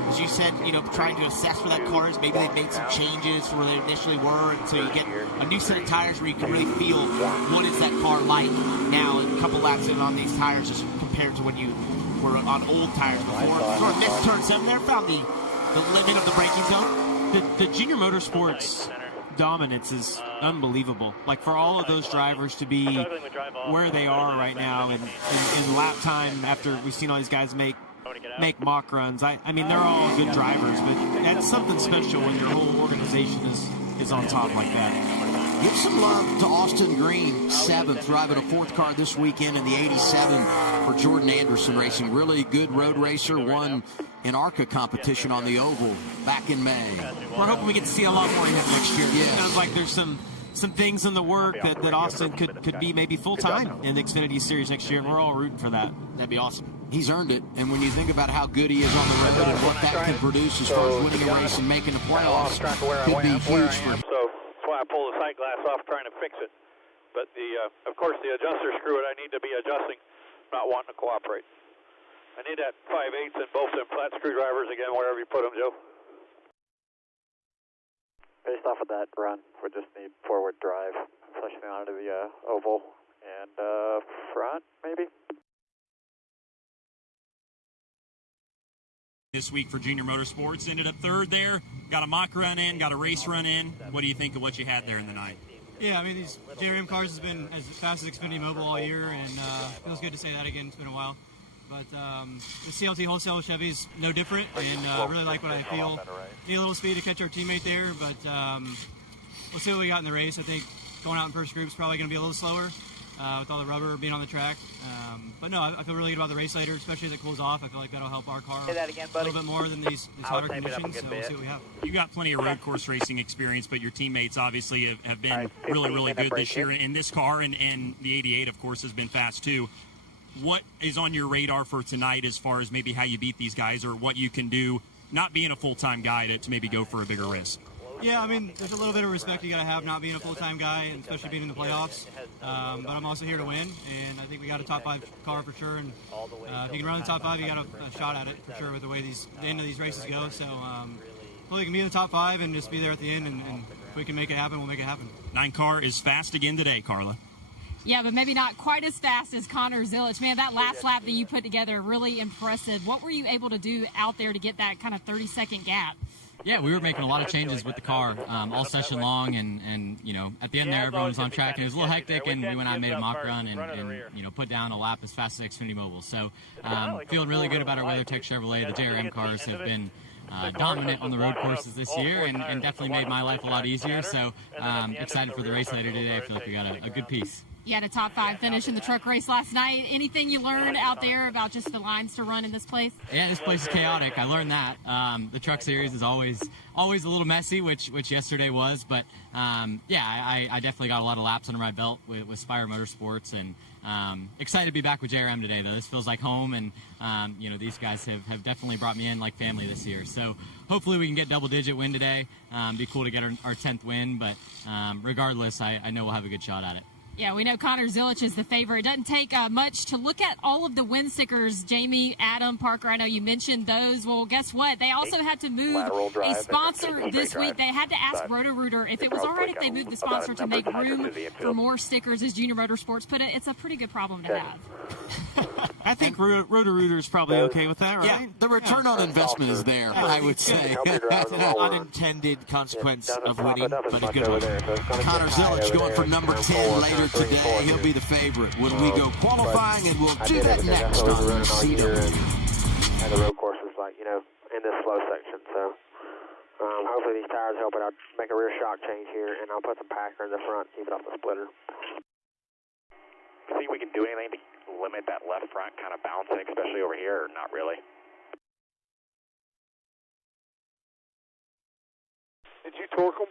As you said, you know, trying to assess where that car is. Maybe they've made some changes from where they initially were, and so you get a new set of tires where you can really feel what is that car like now a couple laps in on these tires, just compared to when you were on old tires before. Sort of missed turn 7 there, found the limit of the braking zone. The junior motorsports dominance is unbelievable. Like, for all of those drivers to be where they are right now in lap time after we've seen all these guys make mock runs. I mean, they're all good drivers, but that's something special when your whole organization is on top like that. Give some love to Austin Green, 7th, driving a 4th car this weekend in the 87 for Jordan Anderson Racing. Really good road racer, won an ARCA competition on the oval back in May. We're hoping we get to see a lot more of him next year. Yes. It sounds like there's some things in the work that Austin could be maybe full-time in the Xfinity Series next year, and we're all rooting for that. That'd be awesome. He's earned it, and when you think about how good he is on the road and what that can produce as far as winning a race and making the playoffs, could be huge for him. So that's why I pull the sight glass off trying to fix it. But of course, the adjuster screw it, I need to be adjusting, not wanting to cooperate. I need that 5/8 in both them flat screwdrivers again, wherever you put them, Joe. Based off of that run, we just need forward drive, flashing onto the oval and front, maybe. This week for Junior Motorsports, ended up 3rd there, got a mock run in, got a race run in. What do you think of what you had there in the night? Yeah, I mean, these JRM cars has been as fast as Xfinity Mobile all year, and feels good to say that again. It's been a while. But the CLT wholesale with Chevy's no different, and really like what I feel. Need a little speed to catch our teammate there, but we'll see what we got in the race. I think going out in first group is probably going to be a little slower with all the rubber being on the track. But no, I feel really good about the race later, especially as it cools off. I feel like that'll help our car Say that again, a little bit more than these hotter conditions, so we'll see what we have. You got plenty of road course racing experience, but your teammates obviously have been really good this year. And this car and the 88, of course, has been fast too. What is on your radar for tonight as far as maybe how you beat these guys or what you can do, not being a full-time guy, to maybe go for a bigger race? Yeah, I mean, there's a little bit of respect you got to have not being a full-time guy, and especially being in the playoffs. But I'm also here to win, and I think we got a top 5 car for sure. And if you can run the top 5, you got a shot at it for sure with the way the end of these races go. So hopefully we can be in the top 5 and just be there at the end. And if we can make it happen, we'll make it happen. 9 car is fast again today, Carla. Yeah, but maybe not quite as fast as Connor Zilic. Man, that last lap that you put together, really impressive. What were you able to do out there to get that kind of 30-second gap? Yeah, we were making a lot of changes with the car all session long, and you know, at the end there, everyone was on track, and it was a little hectic, and we went out and made a mock run and you know, put down a lap as fast as Xfinity Mobile. So feeling really good about our WeatherTech Chevrolet. The JRM cars have been dominant on the road courses this year, and definitely made my life a lot easier. So excited for the race later today. I feel like we got a good piece. You had a top 5 finish in the truck race last night. Anything you learned out there about just the lines to run in this place? Yeah, this place is chaotic. I learned that. The truck series is always a little messy, which yesterday was. But yeah, I definitely got a lot of laps under my belt with Spire Motorsports, and excited to be back with JRM today, though. This feels like home, and you know, these guys have definitely brought me in like family this year. So hopefully we can get double-digit win today. Be cool to get our 10th win, but regardless, I know we'll have a good shot at it. Yeah, we know Connor Zilic is the favorite. It doesn't take much to look at all of the win stickers. Jamie, Adam, Parker, I know you mentioned those. Well, guess what? They also had to move a sponsor this week. They had to ask Roto-Rooter if it was all right if they moved the sponsor to make room for more stickers, as Junior Motorsports put it. It's a pretty good problem to have. I think Roto-Rooter is probably okay with that, right? Yeah, the return on investment is there, I would say. Unintended consequence of winning, but a good one. Connor Zilic going for number 10 later today. He'll be the favorite when we go qualifying, and we'll do that next on CW. And the road course is like, you know, in this slow section. So hopefully these tires help it out. Make a rear shock change here, and I'll put some packer in the front, keep it off the splitter. See if we can do anything to limit that left front kind of bouncing, especially over here, or not really? Did you torque them?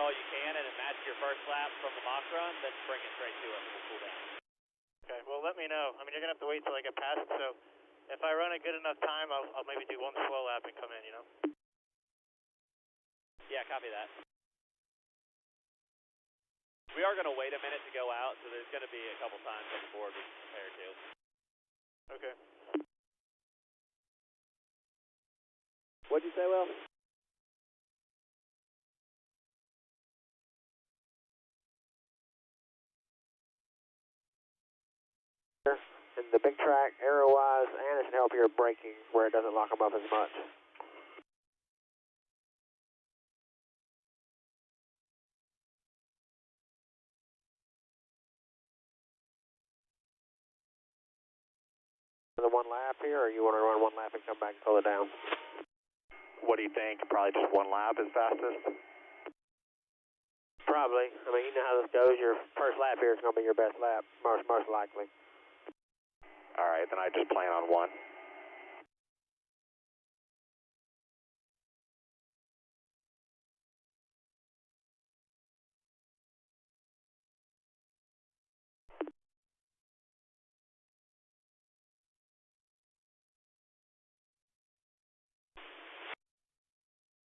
All you can, and then match your first lap from the mock run, then bring it straight to us and we'll cool down. Okay, well, let me know. I mean, you're going to have to wait till I get past it, so if I run a good enough time, I'll maybe do one slow lap and come in, you know? Yeah, copy that. We are going to wait a minute to go out, so there's going to be a couple times on the board we can compare to. Okay. What'd you say, Will? in the big track, arrow-wise, and it should help your braking where it doesn't lock them up as much. The one lap here, or you want to run one lap and come back and pull it down? What do you think? Probably just one lap is fastest? Probably. I mean, you know how this goes. Your first lap here is going to be your best lap, most likely. All right, then I just plan on one.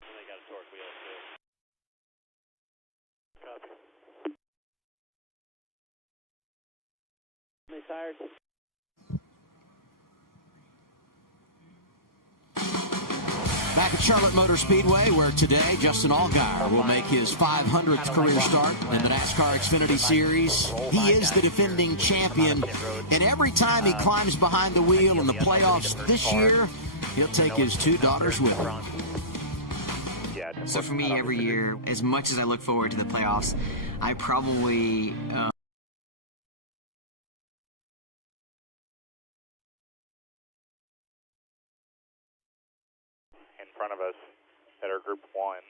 They got a torque wheel too. Copy. They tired? Back at Charlotte Motor Speedway, where today Justin Allgaier will make his 500th career start in the NASCAR Xfinity Series. He is the defending champion, and every time he climbs behind the wheel in the playoffs this year, he'll take his two daughters with him. So for me, every year, as much as I look forward to the playoffs, I probably... in front of us that are Group 1.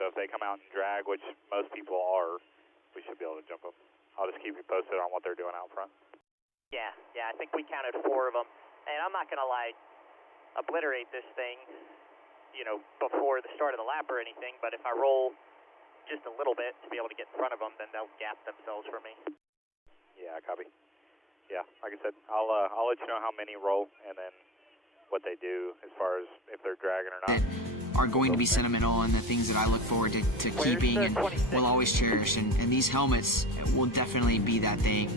So if they come out and drag, which most people are, we should be able to jump them. I'll just keep you posted on what they're doing out front. Yeah, I think we counted 4 of them. And I'm not going to, obliterate this thing, before the start of the lap or anything, but if I roll just a little bit to be able to get in front of them, then they'll gap themselves for me. Yeah, copy. Yeah, like I said, I'll let you know how many roll and then what they do as far as if they're dragging or not. Are going to be sentimental and the things that I look forward to keeping and will always cherish. And these helmets will definitely be that thing.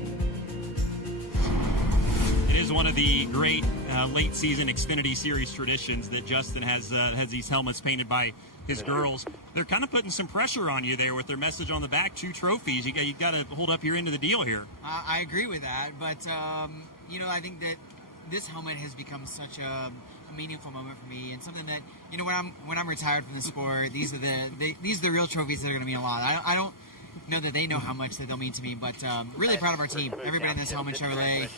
It is one of the great late season Xfinity Series traditions that Justin has these helmets painted by his girls. They're kind of putting some pressure on you there with their message on the back, 2 trophies. You got to hold up your end of the deal here. I agree with that, but I think that this helmet has become such a meaningful moment for me, and something that when I'm retired from the sport, these are the real trophies that are going to mean a lot. I don't know that they know how much that they'll mean to me, but really proud of our team. Everybody in this helmet Chevrolet.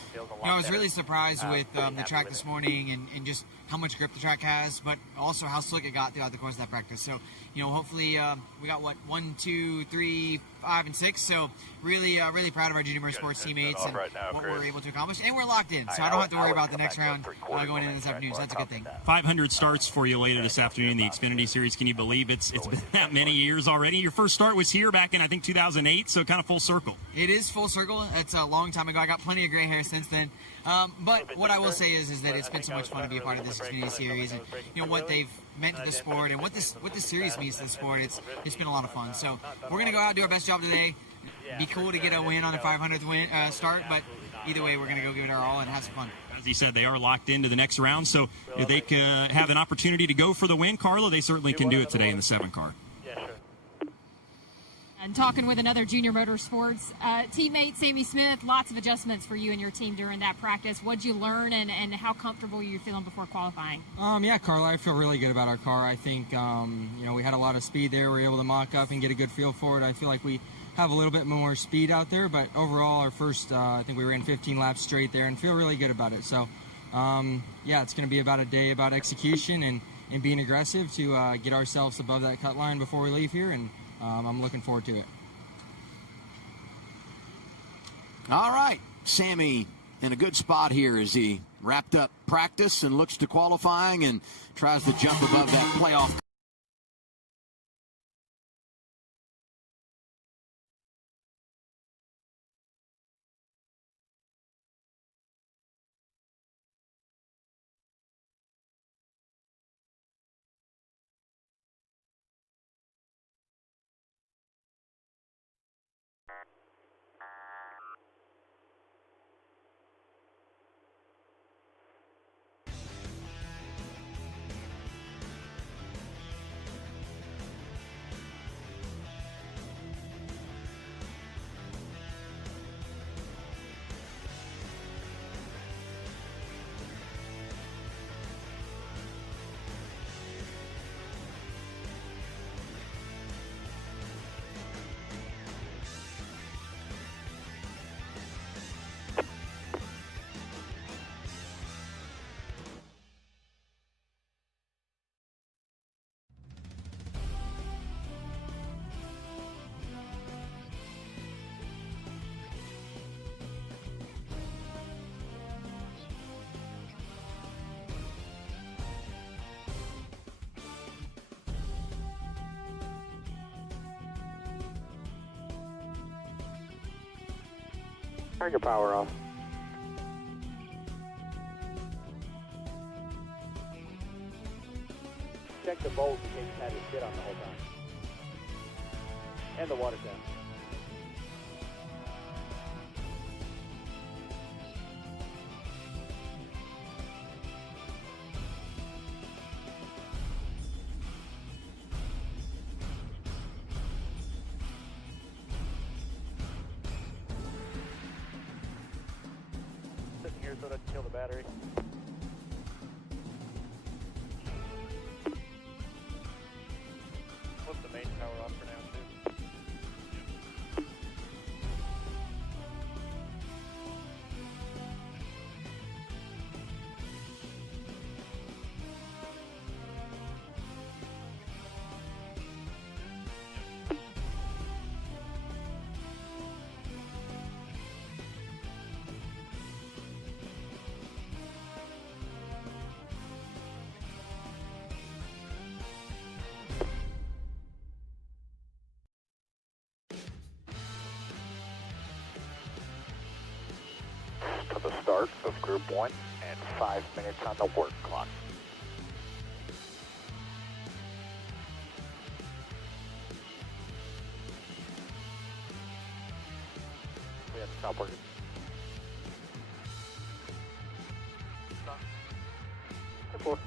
I was really surprised with the track this morning and just how much grip the track has, but also how slick it got throughout the course of that practice. So, hopefully we got 1, 2, 3, 5, and 6. So really proud of our Junior Motorsports teammates and what we're able to accomplish. And we're locked in, so I don't have to worry about the next round going into this afternoon. So that's a good thing. 500 starts for you later this afternoon in the Xfinity Series. Can you believe it's been that many years already? Your first start was here back in, I think, 2008, so kind of full circle. It is full circle. It's a long time ago. I got plenty of gray hair since then. But what I will say is that it's been so much fun to be a part of this Xfinity Series, and what they've meant to the sport and what this series means to the sport. It's been a lot of fun. So we're gonna go out and do our best job today. Be cool to get a win on a 500th start, but either way, we're gonna go give it our all and have some fun. As he said, they are locked into the next round, so if they have an opportunity to go for the win, Carlo, they certainly can do it today in the 7 car. And talking with another Junior Motorsports teammate, Sammy Smith, lots of adjustments for you and your team during that practice. What'd you learn, and how comfortable are you feeling before qualifying? Yeah, Carla, I feel really good about our car. I think, we had a lot of speed there. We were able to mock up and get a good feel for it. I feel like we have a little bit more speed out there, but overall, our first, I think we ran 15 laps straight there and feel really good about it. So, it's going to be about a day about execution and being aggressive to get ourselves above that cut line before we leave here, and I'm looking forward to it. All right, Sammy in a good spot here as he wrapped up practice and looks to qualifying and tries to jump above that playoff. Turn your power off. Check the bolt in case you had his shit on the whole time. And the water tank. Sitting here so it doesn't kill the battery. Flip the main power off for now, too. To the start of Group 1 and 5 minutes on the work clock. We have to stop working. Stop. 4.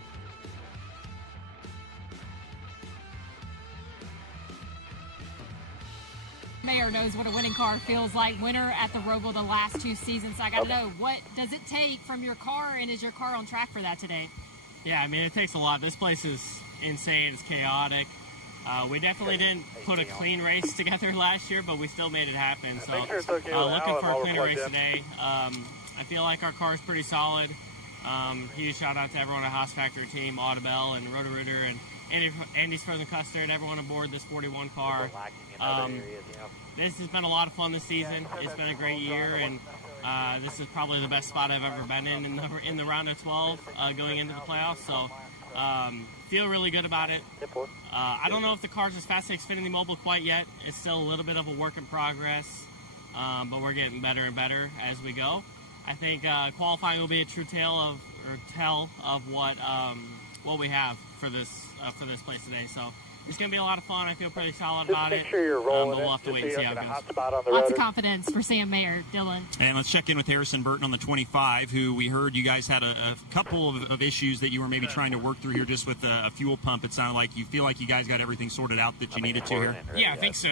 Mayor knows what a winning car feels like. Winner at the ROVAL the last 2 seasons. So I got to know, what does it take from your car, and is your car on track for that today? Yeah, I mean, it takes a lot. This place is insane. It's chaotic. We definitely didn't put a clean race together last year, but we still made it happen. So looking for a cleaner race today. I feel like our car is pretty solid. Huge shout out to everyone at Haas Factory team, Audibel and Roto-Rooter and Andy's Frozen Custard, everyone aboard this 41 car. This has been a lot of fun this season. It's been a great year, and this is probably the best spot I've ever been in the round of 12 going into the playoffs. So feel really good about it. I don't know if the car's as fast as Xfinity Mobile quite yet. It's still a little bit of a work in progress, but we're getting better and better as we go. I think qualifying will be a true tell of what we have for this place today. So it's going to be a lot of fun. I feel pretty solid about it. But we'll have to wait and see how it goes. Lots of confidence for Sam Mayer. Dylan. And let's check in with Harrison Burton on the 25, who we heard you guys had a couple of issues that you were maybe trying to work through here just with a fuel pump. It sounded like you feel like you guys got everything sorted out that you needed to here. Yeah, I think so.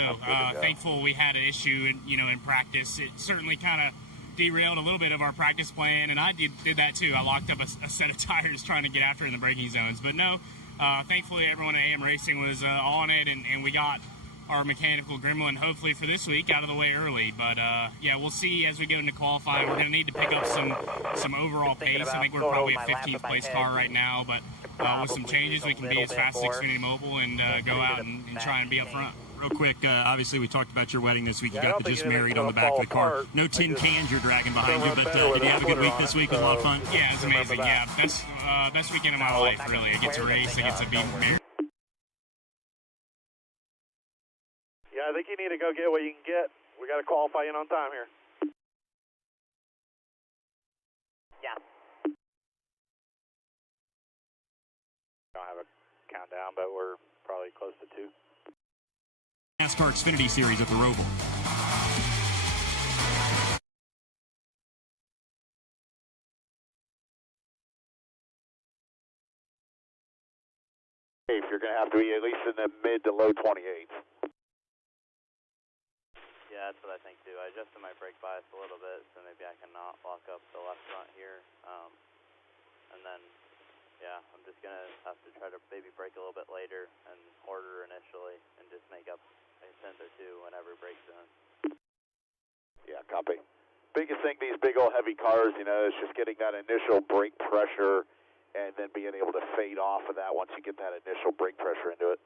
Thankful we had an issue in practice. It certainly kind of derailed a little bit of our practice plan, and I did that too. I locked up a set of tires trying to get after it in the braking zones. But no, thankfully everyone at AM Racing was on it, and we got our mechanical gremlin hopefully for this week out of the way early. But yeah, we'll see as we go into qualifying. We're going to need to pick up some overall pace. I think we're probably a 15th place car right now, but with some changes we can be as fast as Xfinity Mobile and go out and try and be up front. Real quick, obviously we taled about your wedding this week. You got the just married on the back of the car. No tin cans you're dragging behind you, but did you have a good week this week? It was a lot of fun. Yeah, it was amazing. Yeah, best weekend of my life, really. I get to race, I get to be married. Yeah, I think you need to go get what you can get. We got to qualify in on time here. Yeah. Don't have a countdown, but we're probably close to 2. NASCAR Xfinity Series at the ROVAL. If you're going to have to be at least in the mid to low 28s. Yeah, that's what I think too. I adjusted my brake bias a little bit, so maybe I can not lock up the left front here. And then, yeah, I'm just going to have to try to maybe brake a little bit later and harder initially and just make up a tenth or two whenever brake zone. Yeah, copy. Biggest thing, these big old heavy cars, is just getting that initial brake pressure and then being able to fade off of that once you get that initial brake pressure into it.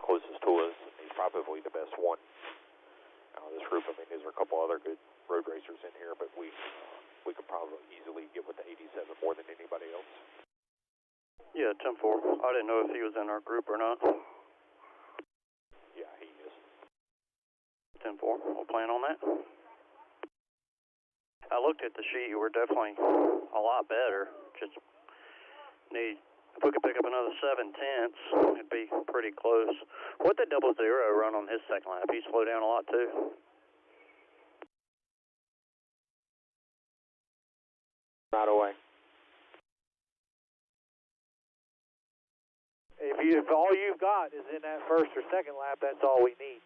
Closest to us, he's probably the best one. This group, there's a couple other good road racers in here, but we we could probably easily get with the 87 more than anybody else. Yeah, 10-4. I didn't know if he was in our group or not. Yeah, he is. 10-4. We'll plan on that. I looked at the sheet. We're definitely a lot better. Just need, if we could pick up another 7/10, it'd be pretty close. What did 00 run on his second lap? He slowed down a lot too. Not away. If all you've got is in that first or second lap, that's all we need.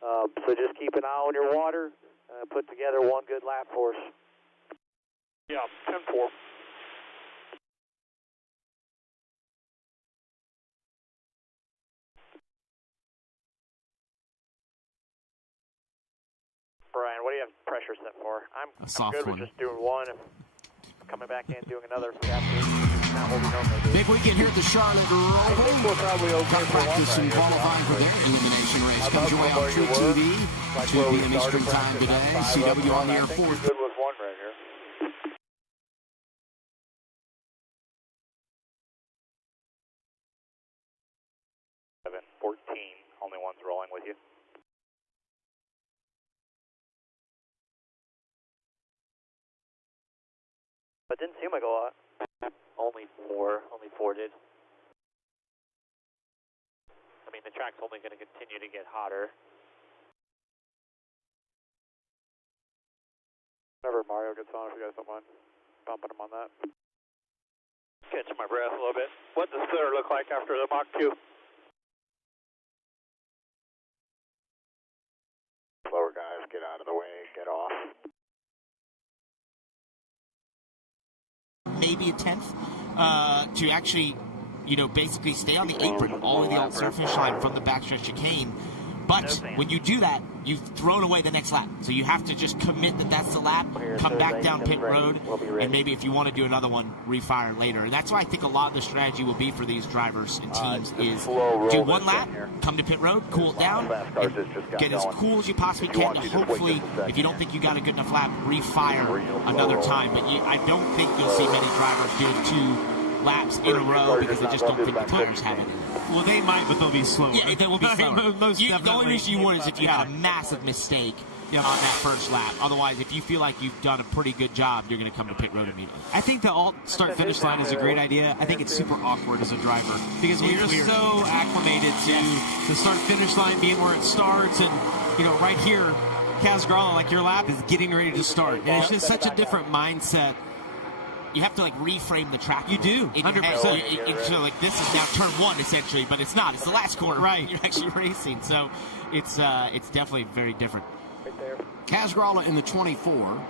So just keep an eye on your water. Put together one good lap for us. Yeah, 10-4. Brian, what do you have pressure set for? I'm good with just doing one and coming back in, doing another if we have to. Not what we normally do. Big weekend here at the Charlotte ROVAL. We're probably okay for practice and qualifying for their elimination race. Comes your way on True TV. 2 p.m. Eastern time today. CW on the air 4. Good with one right here. 14, only one's rolling with you. It didn't seem like a lot. Only four did. I mean, the track's only going to continue to get hotter. Whenever Mario gets on, if you guys don't mind bumping him on that. Catching my breath a little bit. What does Twitter look like after the Mach 2? Slower guys, get out of the way, get off. Maybe a 10th to actually, basically stay on the apron all the way to the start finish line from the backstretch chicane. But when you do that, you've thrown away the next lap. So you have to just commit that that's the lap, come back down pit road, and maybe if you want to do another one, refire later. And that's why I think a lot of the strategy will be for these drivers and teams is do one lap, come to pit road, cool it down, and get as cool as you possibly can to hopefully, if you don't think you got a good enough lap, refire another time. But I don't think you'll see many drivers do 2 laps in a row because they just don't think the tires have it in it. Well, they might, but they'll be slower. Yeah, they will be slower. The only reason you want is if you had a massive mistake on that first lap. Otherwise, if you feel like you've done a pretty good job, you're going to come to pit road immediately. I think the alt start-finish line is a great idea. I think it's super awkward as a driver because we're just so acclimated to the start-finish line being where it starts, and right here, Kaz Gralla, like your lap is getting ready to start, and it's just such a different mindset. You have to reframe the track. You do, 100%. So this is now turn 1 essentially, but it's not. It's the last corner. Right. You're actually racing, so it's definitely very different. Right there. Kaz Gralla in the 24.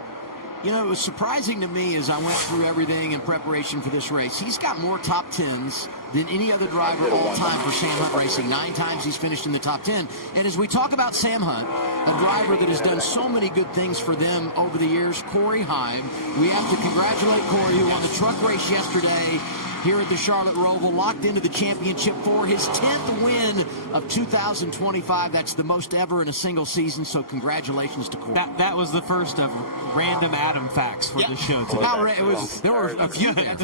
It was surprising to me as I went through everything in preparation for this race. He's got more top 10s than any other driver all time for Sam Hunt Racing. 9 times he's finished in the top 10. And as we talk about Sam Hunt, a driver that has done so many good things for them over the years, Corey Heim, we have to congratulate Corey, who won the truck race yesterday here at the Charlotte ROVAL, locked into the championship for his 10th win of 2025. That's the most ever in a single season, so congratulations to Corey. That was the first of random Adam facts for the show today. There were a few there.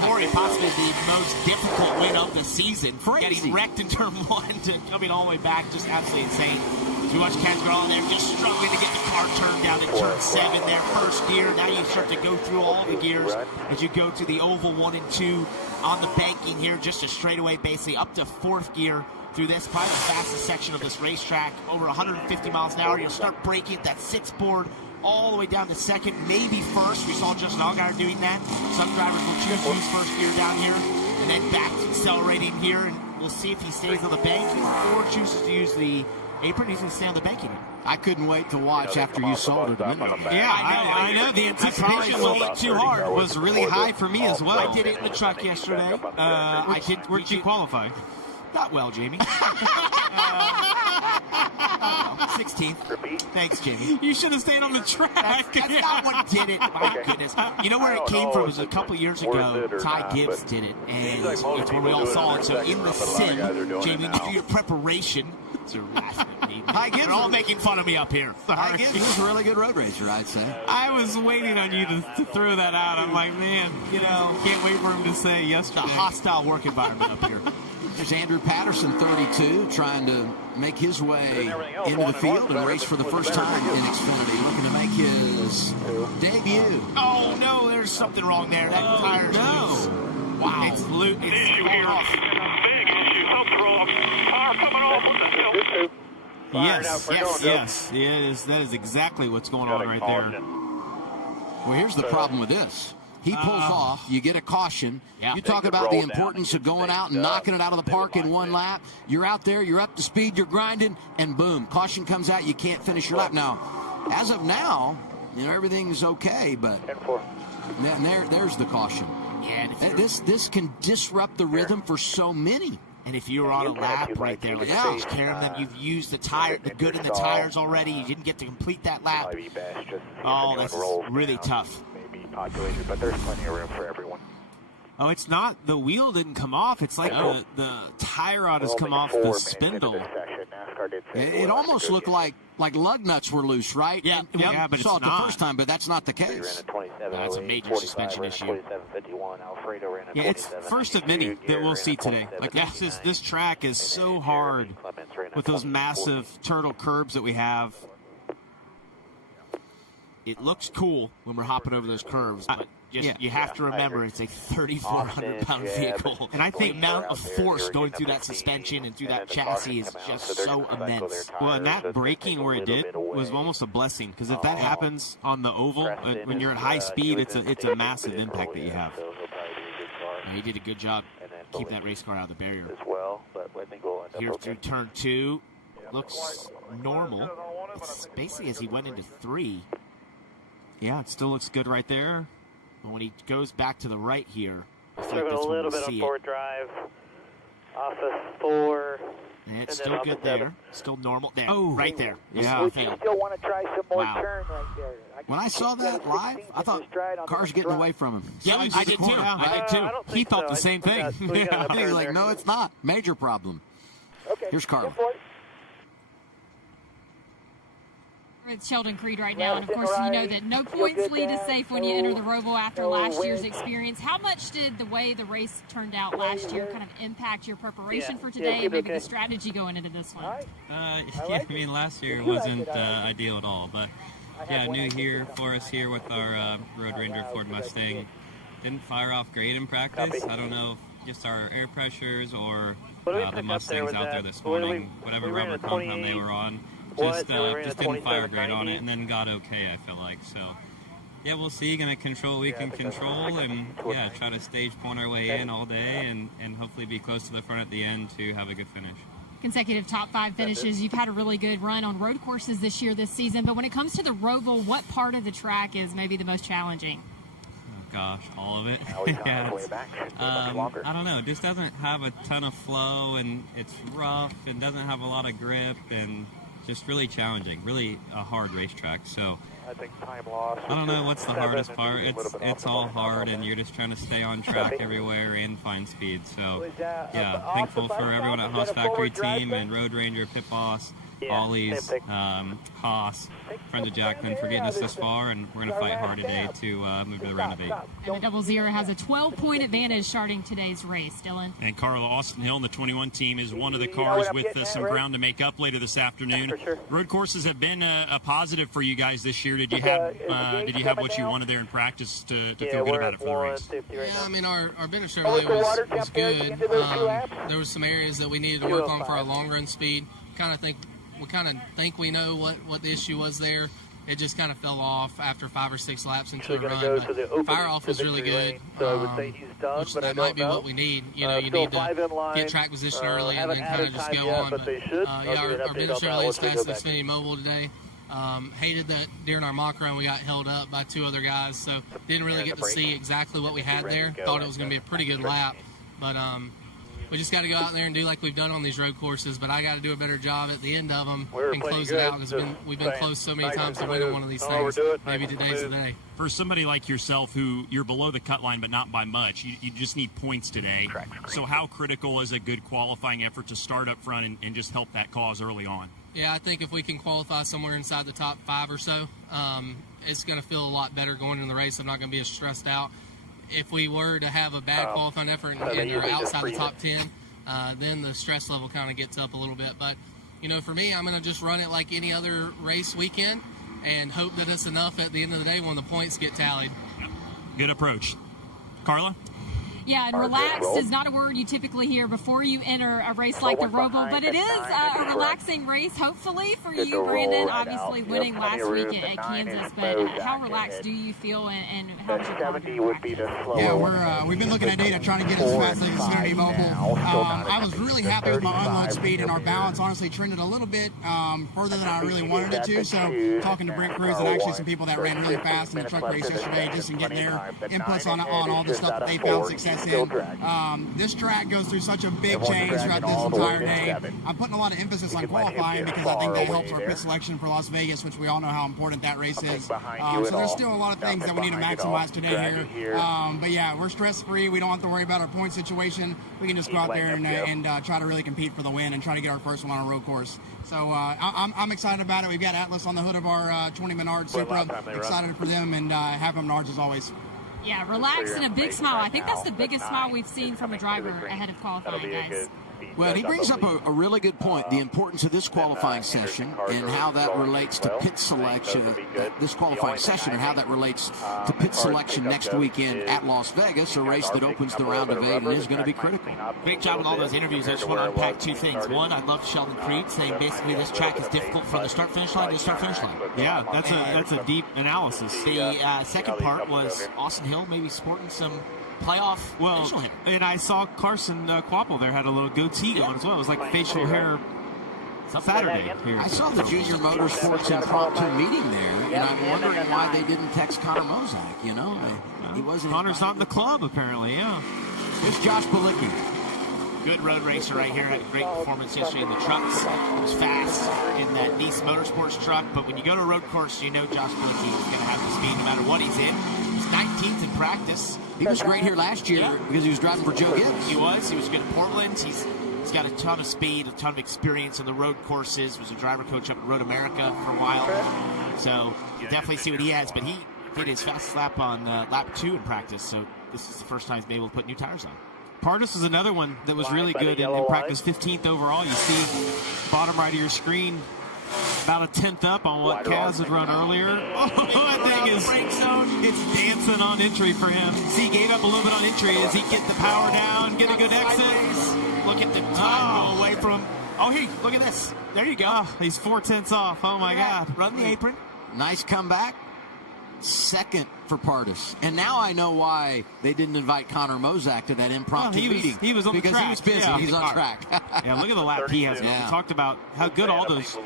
Corey, possibly the most difficult win of the season. Crazy. Getting wrecked in turn 1 to coming all the way back, just absolutely insane. If you watch Kaz Gralla there, just struggling to get the car turned down in turn 7 there, first gear. Now you start to go through all the gears as you go to the oval 1 and 2 on the banking here, just a straightaway basically up to 4th gear through this, probably the fastest section of this racetrack, over 150 miles an hour. You'll start braking at that 6th board all the way down to 2nd, maybe 1st. We saw Justin Allgaier doing that. Some drivers will choose to use 1st gear down here and then back accelerating here, and we'll see if he stays on the banking or chooses to use the apron. He's going to stay on the banking here. I couldn't wait to watch after you sold it. Yeah, I know. The anticipation was too hard. Was really high for me as well. I did it in the truck yesterday. Where'd you qualify? Not well, Jamie. 16th. Thanks, Jamie. You should have stayed on the track. That's not what did it. My goodness. You know where it came from? It was a couple years ago. Ty Gibbs did it, and it's when we all saw it. So in the sim, Jamie, do your preparation They're laughing at me. They're all making fun of me up here. Ty Gibbs is a really good road racer, I'd say. I was waiting on you to throw that out. I'm like, man, can't wait for him to say yesterday. It's a hostile work environment up here. There's Andrew Patterson, 32, trying to make his way into the field and race for the first time in Xfinity, looking to make his debut. Oh, no, there's something wrong there. That tire's loose. Wow. It's loose. It's falling off. Yes. That is exactly what's going on right there. Well, here's the problem with this. He pulls off, you get a caution. You talk about the importance of going out and knocking it out of the park in one lap. You're out there, you're up to speed, you're grinding, and boom, caution comes out, you can't finish your lap. Now, as of now, everything's okay, but there's the caution. Yeah, this can disrupt the rhythm for so many. And if you were on a lap right there, like carrying them, you've used the good in the tires already. You didn't get to complete that lap. Oh, that's really tough. Populated, but there's plenty of room for everyone. Oh, it's not. The wheel didn't come off. It's like the tie rod has come off the spindle. It almost looked like lug nuts were loose, right? Yeah, but saw it's it not. the first time, but that's not the case. That's a major suspension issue. Yeah, it's first of many that we'll see today. Like this track is so hard with those massive turtle curbs that we have. It looks cool when we're hopping over those curves, but you have to remember it's a 3,400-pound vehicle. And I think the amount of force going through that suspension and through that chassis is just so immense. Well, and that braking where it did was almost a blessing, because if that happens on the oval, when you're at high speed, it's a massive impact that you have. Yeah, he did a good job keeping that race car out of the barrier. Here through turn 2, looks normal. It's basically as he went into 3. Yeah, it still looks good right there. But when he goes back to the right here, I So think a that's when little we'll bit see of forward drive off of 4. And it's and still then good off the there. Still normal. There, Oh. right there. Yeah. Would you still want to try some more Wow. turn right there? When I saw that live, I thought cars getting away from him. Yeah, I did too. I did too. He thought the same thing. He was like, no, it's not. Major problem. Okay. Here's Carl. With Sheldon Creed right now, and of course you know that no points lead is safe when you enter the ROVAL after last year's experience. How much did the way the race turned out last year kind of impact your preparation for today and maybe the strategy going into this one? I mean, last year wasn't ideal at all, but yeah, new here for us here with our Road Ranger Ford Mustang. Didn't fire off great in practice. I don't know if just our air pressures or the Mustangs out there this morning, whatever rubber compound they were on. Just didn't fire great on it, and then got okay, I feel like. So, yeah, we'll see. Going to control what we can control, and yeah, try to stage point our way in all day, and hopefully be close to the front at the end to have a good finish. Consecutive top 5 finishes. You've had a really good run on road courses this season, but when it comes to the ROVAL, what part of the track is maybe the most challenging? Oh, gosh, all of it. Yeah, I don't know. It just doesn't have a ton of flow, and it's rough, and doesn't have a lot of grip, and just really challenging, really a hard racetrack. So I think time loss. I don't know what's the hardest part. It's all hard, and you're just trying to stay on track everywhere and find speed. So yeah, thankful for everyone at Haas Factory Team and Road Ranger, Pit Boss, Ollie's, Haas, friends of Jacqueline for getting us this far, and we're going to fight hard today to move to the round of 8. And the 00 has a 12-point advantage starting today's race. Dylan. And Carla Austin Hill in the 21 team is one of the cars with some ground to make up later this afternoon. Road courses have been a positive for you guys this year. Did you have what you wanted there in practice to feel good about it for the race? Yeah, I mean our bench early was good. There was some areas that we needed to work on for our long run speed. We kind of think we know what the issue was there. It just kind of fell off after 5 or 6 laps into a run. But fire off was really good, which that might be what we need. You need to get track position early and then kind of just go on. But our bench early is fast as Xfinity Mobile today. Hated that during our mock run we got held up by 2 other guys, so didn't really get to see exactly what we had there. Thought it was going to be a pretty good lap, but we just got to go out there and do like we've done on these road courses, but I got to do a better job at the end of them and close it out, because we've been close so many times to winning one of these things. Maybe today's the day. For somebody like yourself who you're below the cut line but not by much, you just need points today. So how critical is a good qualifying effort to start up front and just help that cause early on? Yeah, I think if we can qualify somewhere inside the top 5 or so, it's going to feel a lot better going into the race. I'm not going to be as stressed out. If we were to have a bad qualifying effort and are outside the top 10, then the stress level kind of gets up a little bit. But, you know, for me, I'm going to just run it like any other race weekend and hope that it's enough at the end of the day when the points get tallied. Good approach. Carla? Yeah, and relaxed is not a word you typically hear before you enter a race like the ROVAL, but it is a relaxing race, hopefully, for you, Brandon, obviously winning last week at Kansas. But how relaxed do you feel, and how much Yeah, we've been looking at data trying to get as fast as Xfinity Mobile. I was really happy with my unload speed, and our balance honestly trended a little bit further than I really wanted it to. So talking to Brent Cruz and actually some people that ran really fast in the truck race yesterday, just in getting their inputs on all the stuff that they found success in. This track goes through such a big change throughout this entire day. I'm putting a lot of emphasis on qualifying because I think that helps our pit selection for Las Vegas, which we all know how important that race is. So there's still a lot of things that we need to maximize today here. But yeah, we're stress-free. We don't have to worry about our point situation. We can just go out there and try to really compete for the win and try to get our first one on a road course. So I'm excited about it. We've got Atlas on the hood of our 20 Menard Supra. Excited for them, and happy Menards as always. Yeah, relaxed and a big smile. I think that's the biggest smile we've seen from a driver ahead of qualifying, guys. Well, he brings up a really good point, the importance of this qualifying session and how that relates to pit selection, this qualifying session and how that relates to pit selection next weekend at Las Vegas, a race that opens the round of 8 and is going to be critical. Great job with all those interviews. I just want to unpack 2 things. One, I love Sheldon Creed saying basically this track is difficult from the start-finish line to the start-finish line. Yeah, that's a deep analysis. The second part was Austin Hill maybe sporting some playoff facial hair. And I saw Carson Quapple there had a little goatee going as well. It was like facial hair Saturday here. I saw the Junior Motorsports impromptu meeting there, and I'm wondering why they didn't text Connor Mozak, you know? He wasn't. Connor's not in the club, apparently, yeah. Here's Josh Balicki. Good road racer right here. Had a great performance yesterday in the trucks. It was fast in that Nice Motorsports truck, but when you go to a road course, you know Josh Balicki is going to have the speed no matter what he's in. He's 19th in practice. He was great here last year because he was driving for Joe Gibbs. He was good at Portland. He's got a ton of speed, a ton of experience on the road courses. Was a driver coach up at Road America for a while. So you definitely see what he has, but he did his fastest lap on lap 2 in practice. So this is the first time he's been able to put new tires on. Pardus was another one that was really good in practice, 15th overall. You see bottom right of your screen, about a 10th up on what Kaz had run earlier. Oh, that thing is, it's dancing on entry for him. See, he gave up a little bit on entry. Does he get the power down, get a good exit? Look at the time go away from, look at this. There you go. Oh, he's 4/10 off. Oh, my God. Run the apron. Nice comeback. Second for Pardus. And now I know why they didn't invite Connor Mozak to that impromptu meeting. He was on because the track. He was busy. Yeah. He's on track. Yeah, look at the lap he has. Yeah. We talked about how good all those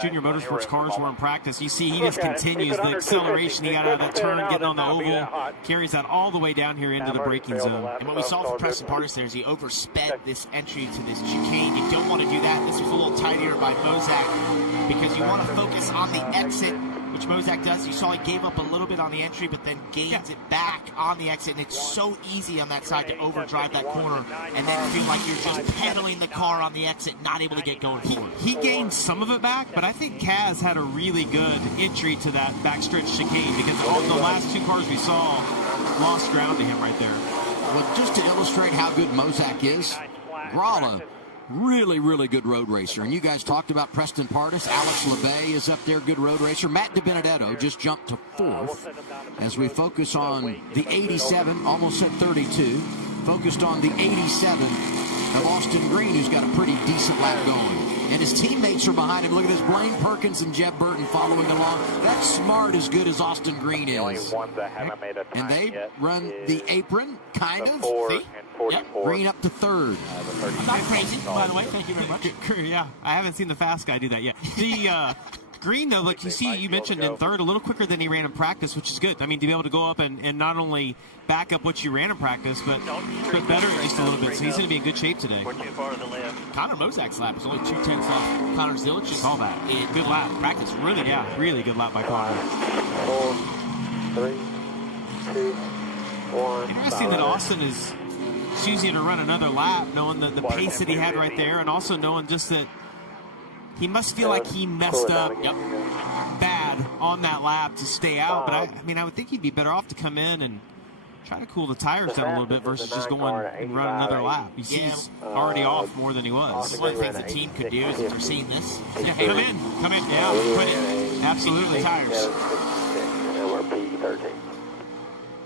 Junior Motorsports cars were in practice. You see he just continues the acceleration he got out of that turn, getting on the oval, carries that all the way down here into the braking zone. And what we saw from Preston Pardus there is he oversped this entry to this chicane. You don't want to do that. This was a little tighter by Mozak because you want to focus on the exit, which Mozak does. You saw he gave up a little bit on the entry, but then gains it back on the exit, and it's so easy on that side to overdrive that corner and then feel like you're just pedaling the car on the exit, not able to get going forward. He gained some of it back, but I think Kaz had a really good entry to that backstretch chicane because all the last 2 cars we saw lost ground to him right there. Well, just to illustrate how good Mozak is, Gralla, really, really good road racer. And you guys talked about Preston Pardus. Alex LeBay is up there, good road racer. Matt DiBenedetto just jumped to 4th as we focus on the 87, almost at 32. Focused on the 87 of Austin Green, who's got a pretty decent lap going. And his teammates are behind him. Look at this, Blaine Perkins and Jeb Burton following along. That's smart as good as Austin Green is. And they run the apron, kind of. See? Yep. Green up to 3rd. Not crazy, by the way. Thank you very much. Yeah, I haven't seen the fast guy do that yet. Green, though, like you mentioned in third, a little quicker than he ran in practice, which is good. I mean, to be able to go up and not only back up what you ran in practice, but better just a little bit. So he's going to be in good shape today. Connor Mozak's lap is only 2/10 off Connor Zilich's. All that. Good lap. Practice. Really good lap by Connor. 4, 3, 2, 1. Interesting that Austin is choosing to run another lap, knowing the pace that he had right there, and also knowing just that he must feel like he messed up bad on that lap to stay out. But I mean, I would think he'd be better off to come in and try to cool the tires down a little bit versus just going and run another lap. He's already off more than he was. One of the things the team could do is if they're seeing this. Yeah, come in. Yeah, put it. Absolutely. Tires.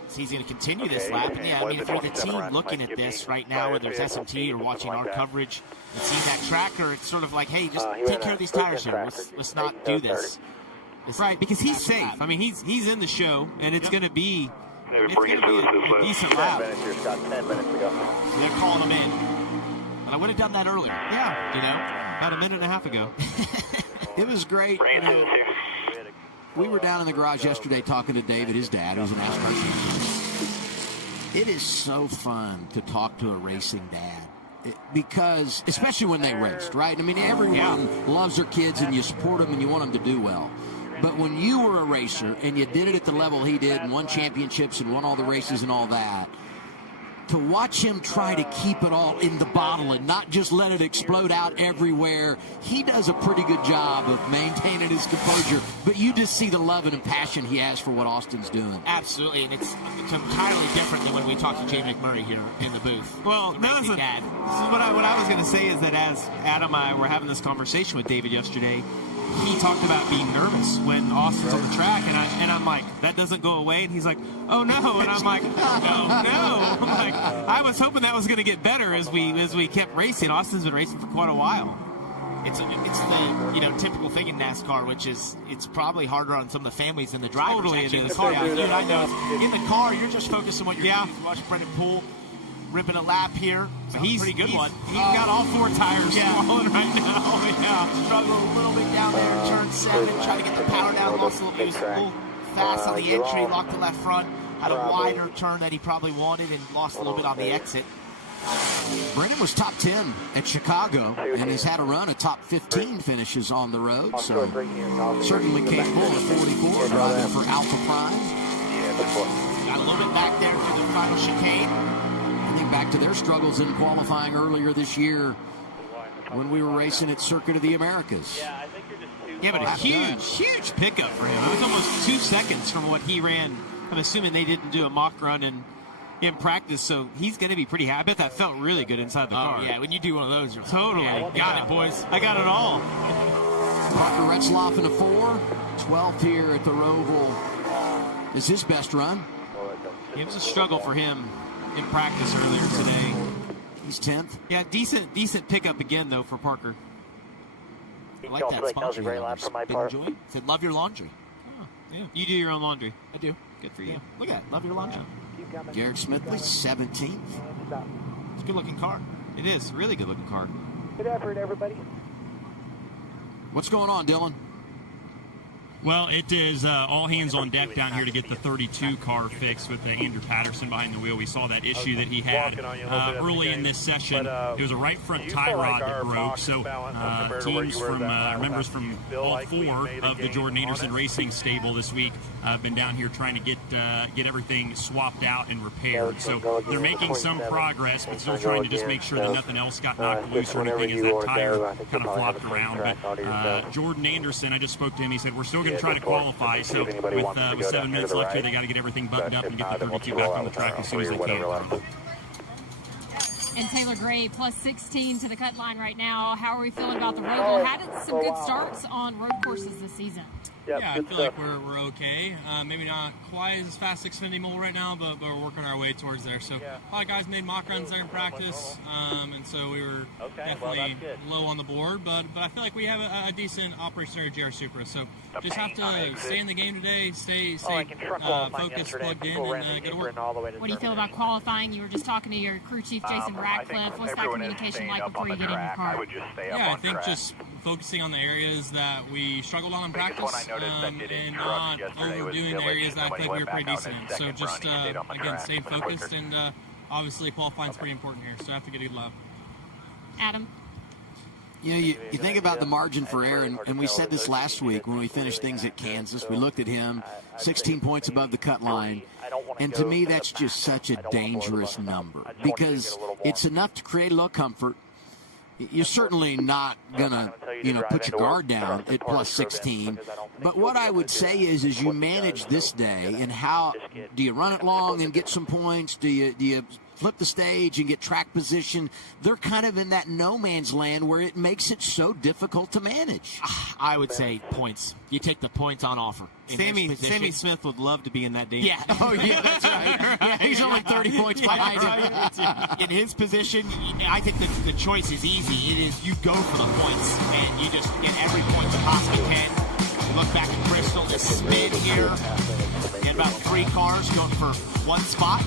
So he's going to continue this lap. And yeah, I mean, for the team looking at this right now, whether it's SMT or watching our coverage and seeing that tracker, it's sort of like, hey, just take care of these tires here. Let's not do this. Right, because he's safe. I mean, he's in the show, and it's going to be a decent lap. They're calling him in. But I would have done that earlier. Yeah. You know? About a minute and a half ago. It was great. We were down in the garage yesterday talking to David, his dad, who's an NASCAR champion. It is so fun to talk to a racing dad. Because, especially when they raced, right? I mean, everyone loves their kids and you support them and you want them to do well. But when you were a racer and you did it at the level he did and won championships and won all the races and all that, to watch him try to keep it all in the bottle and not just let it explode out everywhere, he does a pretty good job of maintaining his composure. But you just see the love and passion he has for what Austin's doing. Absolutely, and it's entirely different than when we talk to Jay McMurray here in the booth. Well, what I was going to say is that as Adam and I were having this conversation with David yesterday, he talked about being nervous when Austin's on the track, and I'm like, that doesn't go away, and he's like, oh no, and I'm like, no. I'm like, I was hoping that was going to get better as we kept racing. Austin's been racing for quite a while. It's the typical thing in NASCAR, which is it's probably harder on some of the families than the drivers. Totally, actually, it in is. the car. Yeah. You and I know in the car you're just focused on what you're doing. You watch Brendan Poole ripping a lap here. He's pretty good one. He's got all four tires swallowing right now. Struggled a little bit down there in turn 7, trying to get the power down. Lost a little fast on the entry, locked the left front. Had a wider turn that he probably wanted and lost a little bit on the exit. Brendan was top 10 at Chicago and has had a run of top 15 finishes on the road, so certainly capable of 44, driving for Alpha Prime. Got a little bit back there for the final chicane. I think back to their struggles in qualifying earlier this year when we were racing at Circuit of the Americas. Yeah, but a huge pickup for him. It was almost 2 seconds from what he ran. I'm assuming they didn't do a mock run in practice, so he's going to be pretty happy. I bet that felt really good inside the car. Yeah, when you do one of those, you're totally. Got it, boys. I got it all. Parker Retzlaff in a 4, 12th here at the ROVAL. Is his best run. It was a struggle for him in practice earlier today. He's 10th. Yeah, decent pickup again, though, for Parker. I like that sponsor. Enjoy. Said, love your laundry. Oh, yeah. You do your own laundry. I do. Good for you. Look at it. Love your laundry. Garrett Smithley, 17th. It's a good-looking car. It is. A really good-looking car. Good effort, everybody. What's going on, Dylan? Well, it is all hands on deck down here to get the 32 car fixed with Andrew Patterson behind the wheel. We saw that issue that he had early in this session. It was a right front tie rod that broke. So teams from members from all 4 of the Jordan Anderson Racing stable this week have been down here trying to get everything swapped out and repaired. So they're making some progress, but still trying to just make sure that nothing else got knocked loose or anything as that tire kind of flopped around. But Jordan Anderson, I just spoke to him. He said we're still going to try to qualify. So with 7 minutes left here, they got to get everything buttoned up and get the 32 back on the track as soon as they can. And Taylor Gray plus 16 to the cut line right now. How are we feeling about the ROVAL? Had some good starts on road courses this season. Yeah, I feel like we're okay. Maybe not quite as fast as Xfinity Mobile right now, but we're working our way towards there. So a lot of guys made mock runs there in practice, and so we were definitely low on the board. But I feel like we have a decent operation there at GR Supra. So just have to stay in the game today, stay focused, plugged in, and get to work. What do you feel about qualifying? You were just talking to your crew chief, Jason Radcliffe. What's that communication like before you get in your car? Yeah, I think just focusing on the areas that we struggled on in practice. And not overdoing the areas that I think we were pretty decent in. So just, again, staying focused, and obviously qualifying is pretty important here, so I have to get a good lap. Adam? You know, you think about the margin for error, and we said this last week when we finished things at Kansas. We looked at him, 16 points above the cut line, and to me that's just such a dangerous number because it's enough to create a little comfort. You're certainly not going to, put your guard down at plus 16. But what I would say is you manage this day, and how do you run it long and get some points? Do you flip the stage and get track position? They're kind of in that no man's land where it makes it so difficult to manage. I would say points. You take the points on offer. Sammy Smith would love to be in that danger. Yeah. Oh, yeah, that's right. Yeah, he's only 30 points behind him. In his position, I think the choice is easy. It is you go for the points, and you just get every point you possibly can. You look back at Bristol, the spin here. You had about 3 cars going for 1 spot.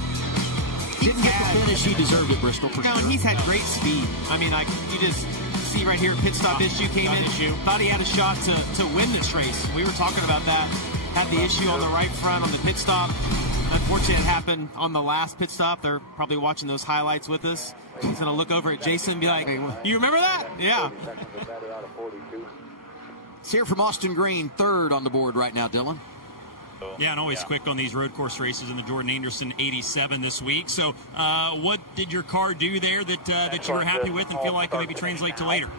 Didn't get the finish he deserved at Bristol. And he's had great speed. I mean, you just see right here, pit stop issue came in. Thought he had a shot to win this race. We were talking about that. Had the issue on the right front on the pit stop. Unfortunately, it happened on the last pit stop. They're probably watching those highlights with us. He's going to look over at Jason and be like, you remember that? Yeah. It's here from Austin Green, 3rd on the board right now, Dylan. Yeah, and always quick on these road course races in the Jordan Anderson 87 this week. So what did your car do there that you were happy with and feel like it maybe translate to later?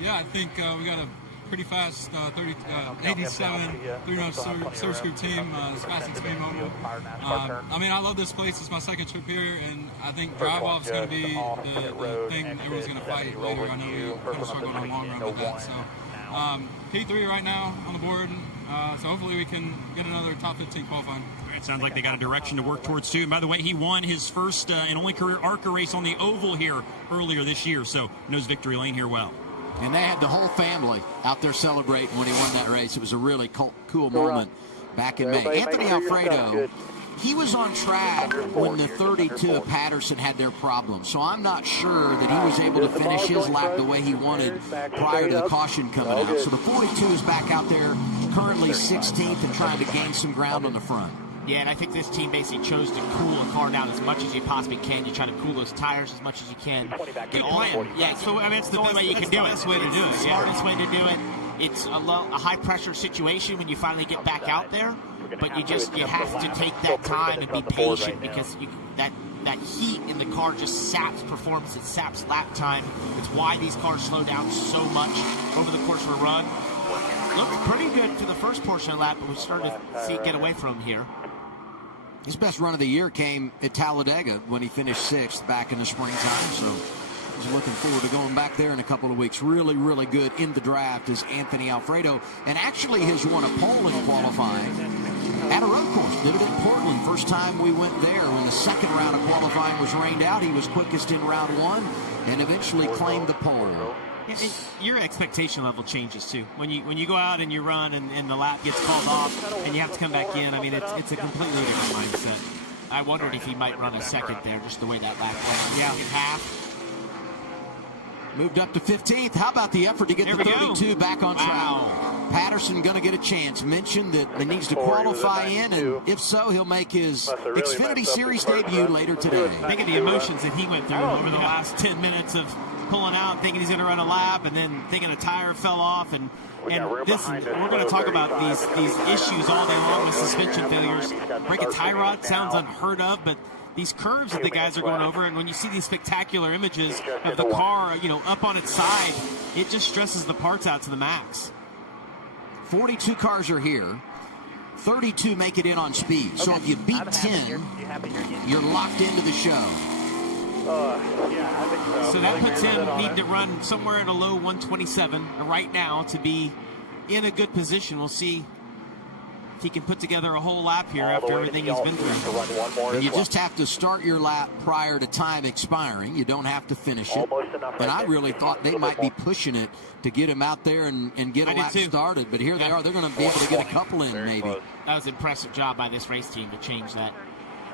Yeah, I think we got a pretty fast 87 3-0 service crew team, fast and speed mobile. I mean, I love this place. It's my second trip here, and I think drive-off is going to be the thing everyone's going to fight later. I know we kind of struggled on the long run with that. So P3 right now on the board. So hopefully we can get another top 15 qualifying. It sounds like they got a direction to work towards, too. And by the way, he won his first and only career ARCA race on the oval here earlier this year, so knows victory lane here well. And they had the whole family out there celebrating when he won that race. It was a really cool moment back in May. Anthony Alfredo, he was on track when the 32 of Patterson had their problems. So I'm not sure that he was able to finish his lap the way he wanted prior to the caution coming out. So the 42 is back out there, currently 16th, and trying to gain some ground on the front. Yeah, and I think this team basically chose to cool a car down as much as you possibly can. You try to cool those tires as much as you can. Keep playing. Yeah, so I mean, it's the best way you can do it. That's the best way to do it. Yeah, best way to do it. It's a high-pressure situation when you finally get back out there, but you have to take that time and be patient because that heat in the car just saps performance. It saps lap time. It's why these cars slow down so much over the course of a run. Looked pretty good for the first portion of the lap, but we started to see it get away from him here. His best run of the year came at Talladega when he finished 6th back in the springtime. So he's looking forward to going back there in a couple of weeks. Really, really good in the draft is Anthony Alfredo. And actually has won a pole in qualifying at a road course. Did it in Portland. First time we went there when the second round of qualifying was rained out. He was quickest in round 1 and eventually claimed the pole. Your expectation level changes too. When you go out and you run and the lap gets called off and you have to come back in, I mean, it's a completely different mindset. I wondered if he might run a second there, just the way that lap went. Yeah. In half. Moved up to 15th. How about the effort to get the 32 back on track? Patterson going to get a chance. Mentioned that he needs to qualify in, and if so, he'll make his Xfinity Series debut later today. Think of the emotions that he went through over the last 10 minutes of pulling out, thinking he's going to run a lap, and then thinking a tire fell off. And we're going to talk about these issues all day long with suspension failures. Break a tie rod sounds unheard of, but these curves that the guys are going over, and when you see these spectacular images of the car, up on its side, it just stresses the parts out to the max. 42 cars are here. 32 make it in on speed. So if you beat 10, you're locked into the show. So that puts him needing to run somewhere in a low 127 right now to be in a good position. We'll see if he can put together a whole lap here after everything he's been through. And you just have to start your lap prior to time expiring. You don't have to finish it. And I really thought they might be pushing it to get him out there and get a lap started. But here they are. They're going to be able to get a couple in, maybe. That was an impressive job by this race team to change that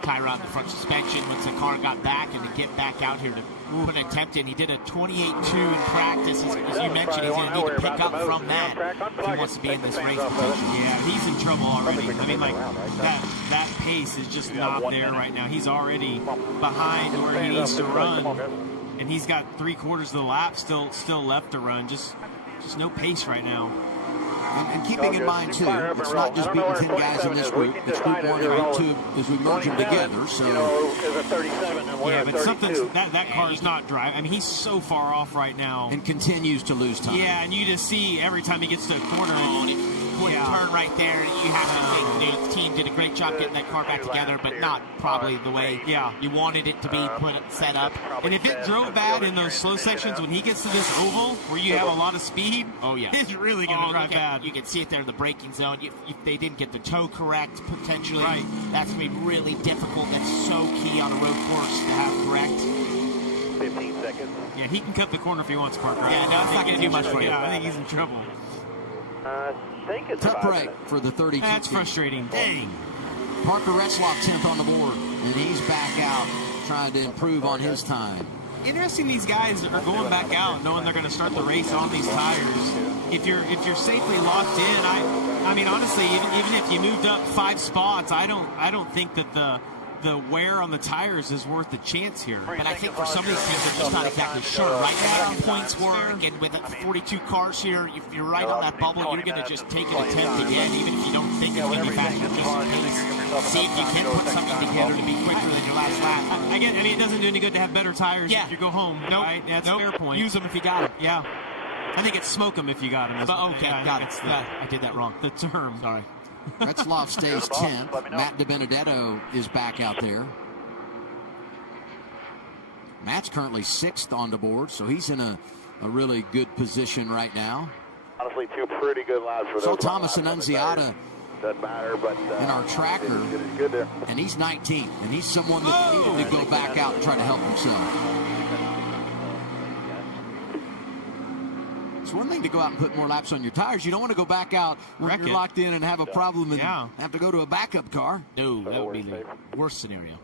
tire on the front suspension once the car got back and to get back out here to put an attempt in. He did a 28.2 in practice. As you mentioned, he's going to need to pick up from that if he wants to be in this race position. Yeah, he's in trouble already. I mean, like, that pace is just not there right now. He's already behind where he needs to run, and he's got 3/4 of the lap still left to run. Just no pace right now. And keeping in mind, too, it's not just beating 10 guys in this group. It's group 1 and group 2 as we merge them together. So, yeah, but something's that car is not driving. I mean, he's so far off right now. And continues to lose time. Yeah, and you just see every time he gets to a corner. Turn right there. You have to think the team did a great job getting that car back together, but not probably the way you wanted it to be set up. And if it drove bad in those slow sections, when he gets to this oval where you have a lot of speed, it's really going to drive bad. You can see it there in the braking zone. If they didn't get the toe correct, potentially, that's going to be really difficult. That's so key on a road course to have correct. 15 seconds. Yeah, he can cut the corner if he wants, Parker. Yeah, no, it's not going to do much for you. Yeah, I think he's in trouble. Tough break for the 32. That's frustrating. Dang. Parker Retzlaff 10th on the board, and he's back out trying to improve on his time. Interesting, these guys are going back out knowing they're going to start the race on these tires. If you're safely locked in, I mean, honestly, even if you moved up 5 spots, I don't think that the wear on the tires is worth the chance here. But I think for some of these teams, they're just not exactly sure. Right now, points work, and with 42 cars here, if you're right on that bubble, you're going to just take an attempt again, even if you don't think it's going to be faster. Just see if you can put something together to be quicker than your last lap. I mean, it doesn't do any good to have better tires if you go home. Nope. Right? That's a fair point. Use them if you got them. Yeah. I think it's smoke them if you got them. But, okay, got it. I did that wrong. The term. Sorry. Retzlaff stays 10th. Matt DiBenedetto is back out there. Matt's currently 6th on the board, so he's in a really good position right now. Honestly, 2 pretty good laps for So Thomas Annunziata doesn't matter, but in our tracker, good there. And he's 19th, and he's someone that needed to go back out and try to help himself. It's one thing to go out and put more laps on your tires. You don't want to go back out when you're locked in and have a problem and have to go to a backup car. No, that would be the worst scenario.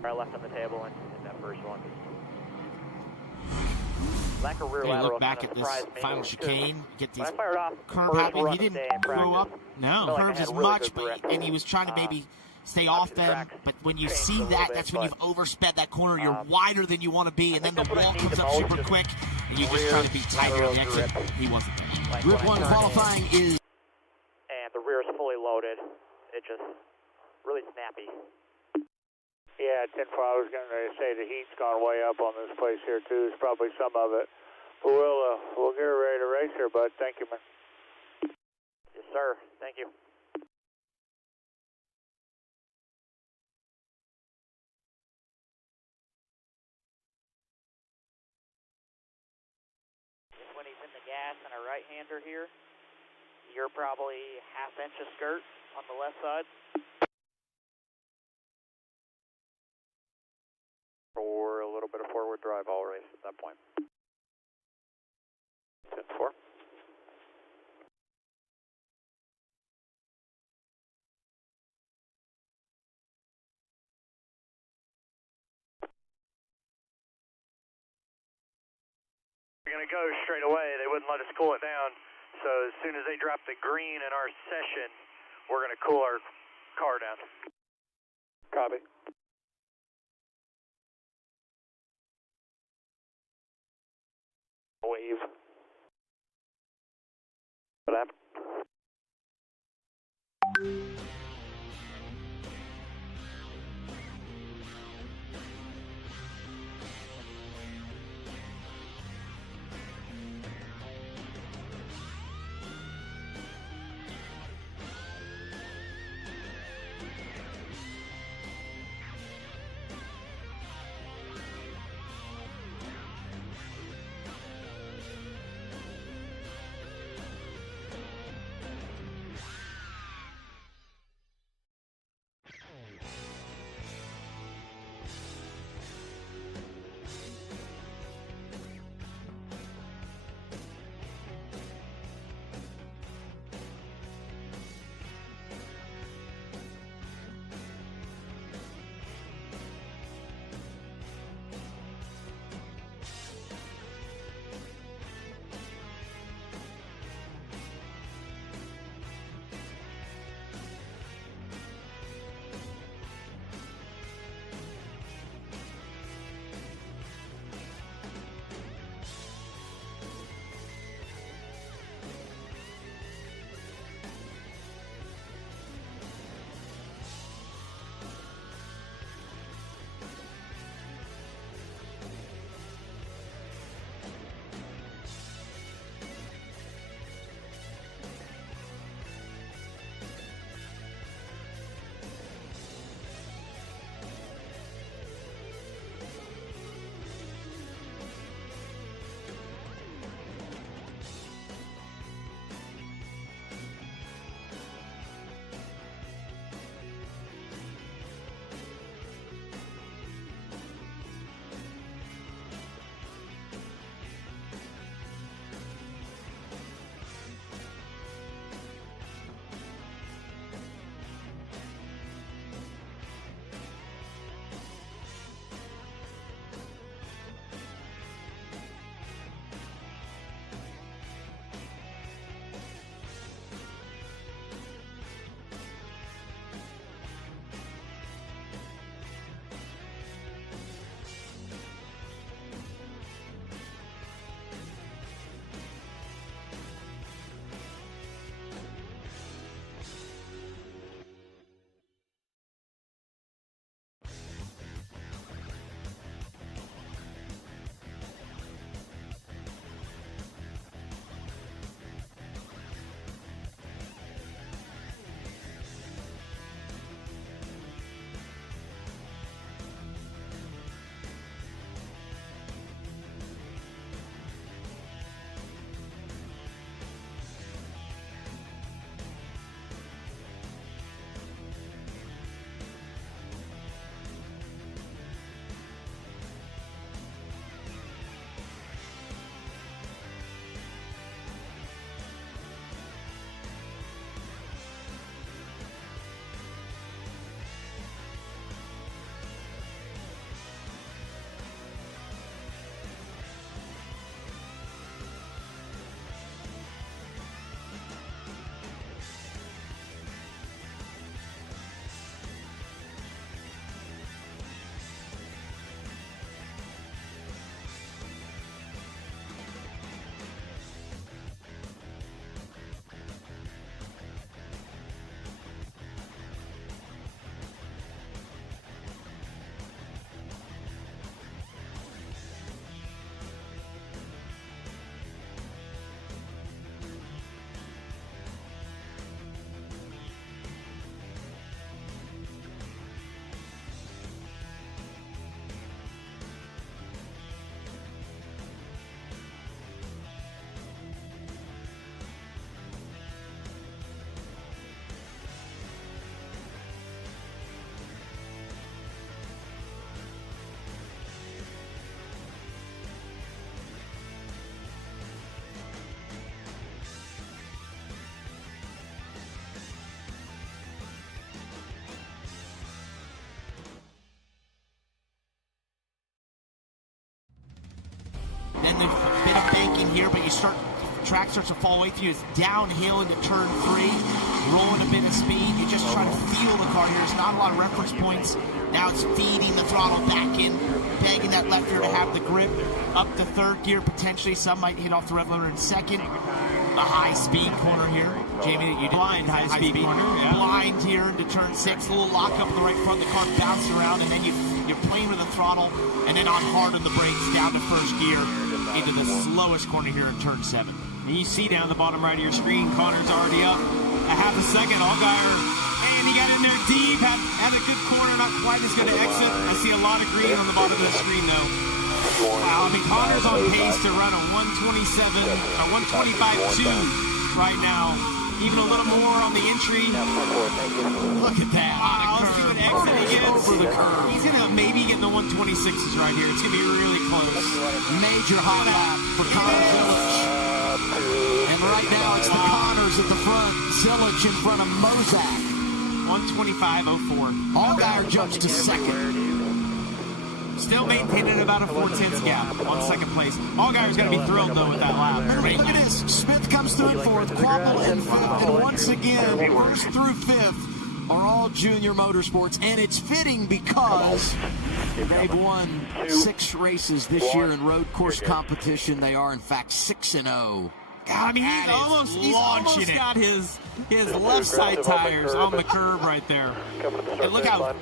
Right left on the table in that first one. Lack of rear lateral. Look back at this final chicane. Get these curb happening. He didn't grow up. No, curves as much, and he was trying to maybe stay off them. But when you see that, that's when you've oversped that corner. You're wider than you want to be, and then the wall comes up super quick, and you just try to be tighter on the exit. He wasn't there. Group 1 qualifying is. And the rear is fully loaded. It just really snappy. Yeah, 10-4, I was going to say the heat's gone way up on this place here, too. There's probably some of it. But we'll get her ready to race here, bud. Thank you, man. Yes, sir. Thank you. When he's in the gas and a right-hander here, you're probably half-inch of skirt on the left side. For a little bit of forward drive all race at that point. 10-4. We're going to go straight away. They wouldn't let us cool it down. So as soon as they drop the green in our session, we're going to cool our car down. Copy. Wave. What happened? here, but track starts to fall away from you. It's downhill into turn 3, rolling a bit of speed. You're just trying to feel the car here. There's not a lot of reference points. Now it's feeding the throttle back in, begging that left gear to have the grip. Up to third gear, potentially. Some might hit off the rev limiter in second. A high-speed corner here. Jamie, you blind high-speed corner. Yeah. Blind here into turn 6. A little lock up in the right front. The car bouncing around, and then you're playing with the throttle, and then on hard on the brakes down to first gear into the slowest corner here in turn 7. And you see down the bottom right of your screen, Connor's already up a half a second. Allgaier, and he got in there deep, had a good corner, not quite as good to exit. I see a lot of green on the bottom of the screen, though. Wow, I mean, Connor's on pace to run a 127, or 125.2 right now. Even a little more on the entry. Look at that. Wow, let's see what exit he gets. He's going to maybe get the 126s right here. It's going to be really close. Major hot lap for Connor Village. And right now it's the Connors at the front. Zillage in front of Mozak. 125.04. Allgaier jumps to second. Still maintaining about a 4/10 gap on second place. Allgaier's going to be thrilled, though, with that lap. Look at this. Smith comes through in fourth. Quapple in fifth. And once again, first through fifth are all junior motorsports. And it's fitting because they've won 6 races this year in road course competition. They are, in fact, 6-0. God, I mean, he's almost got his left side tires on the curb right there. And look how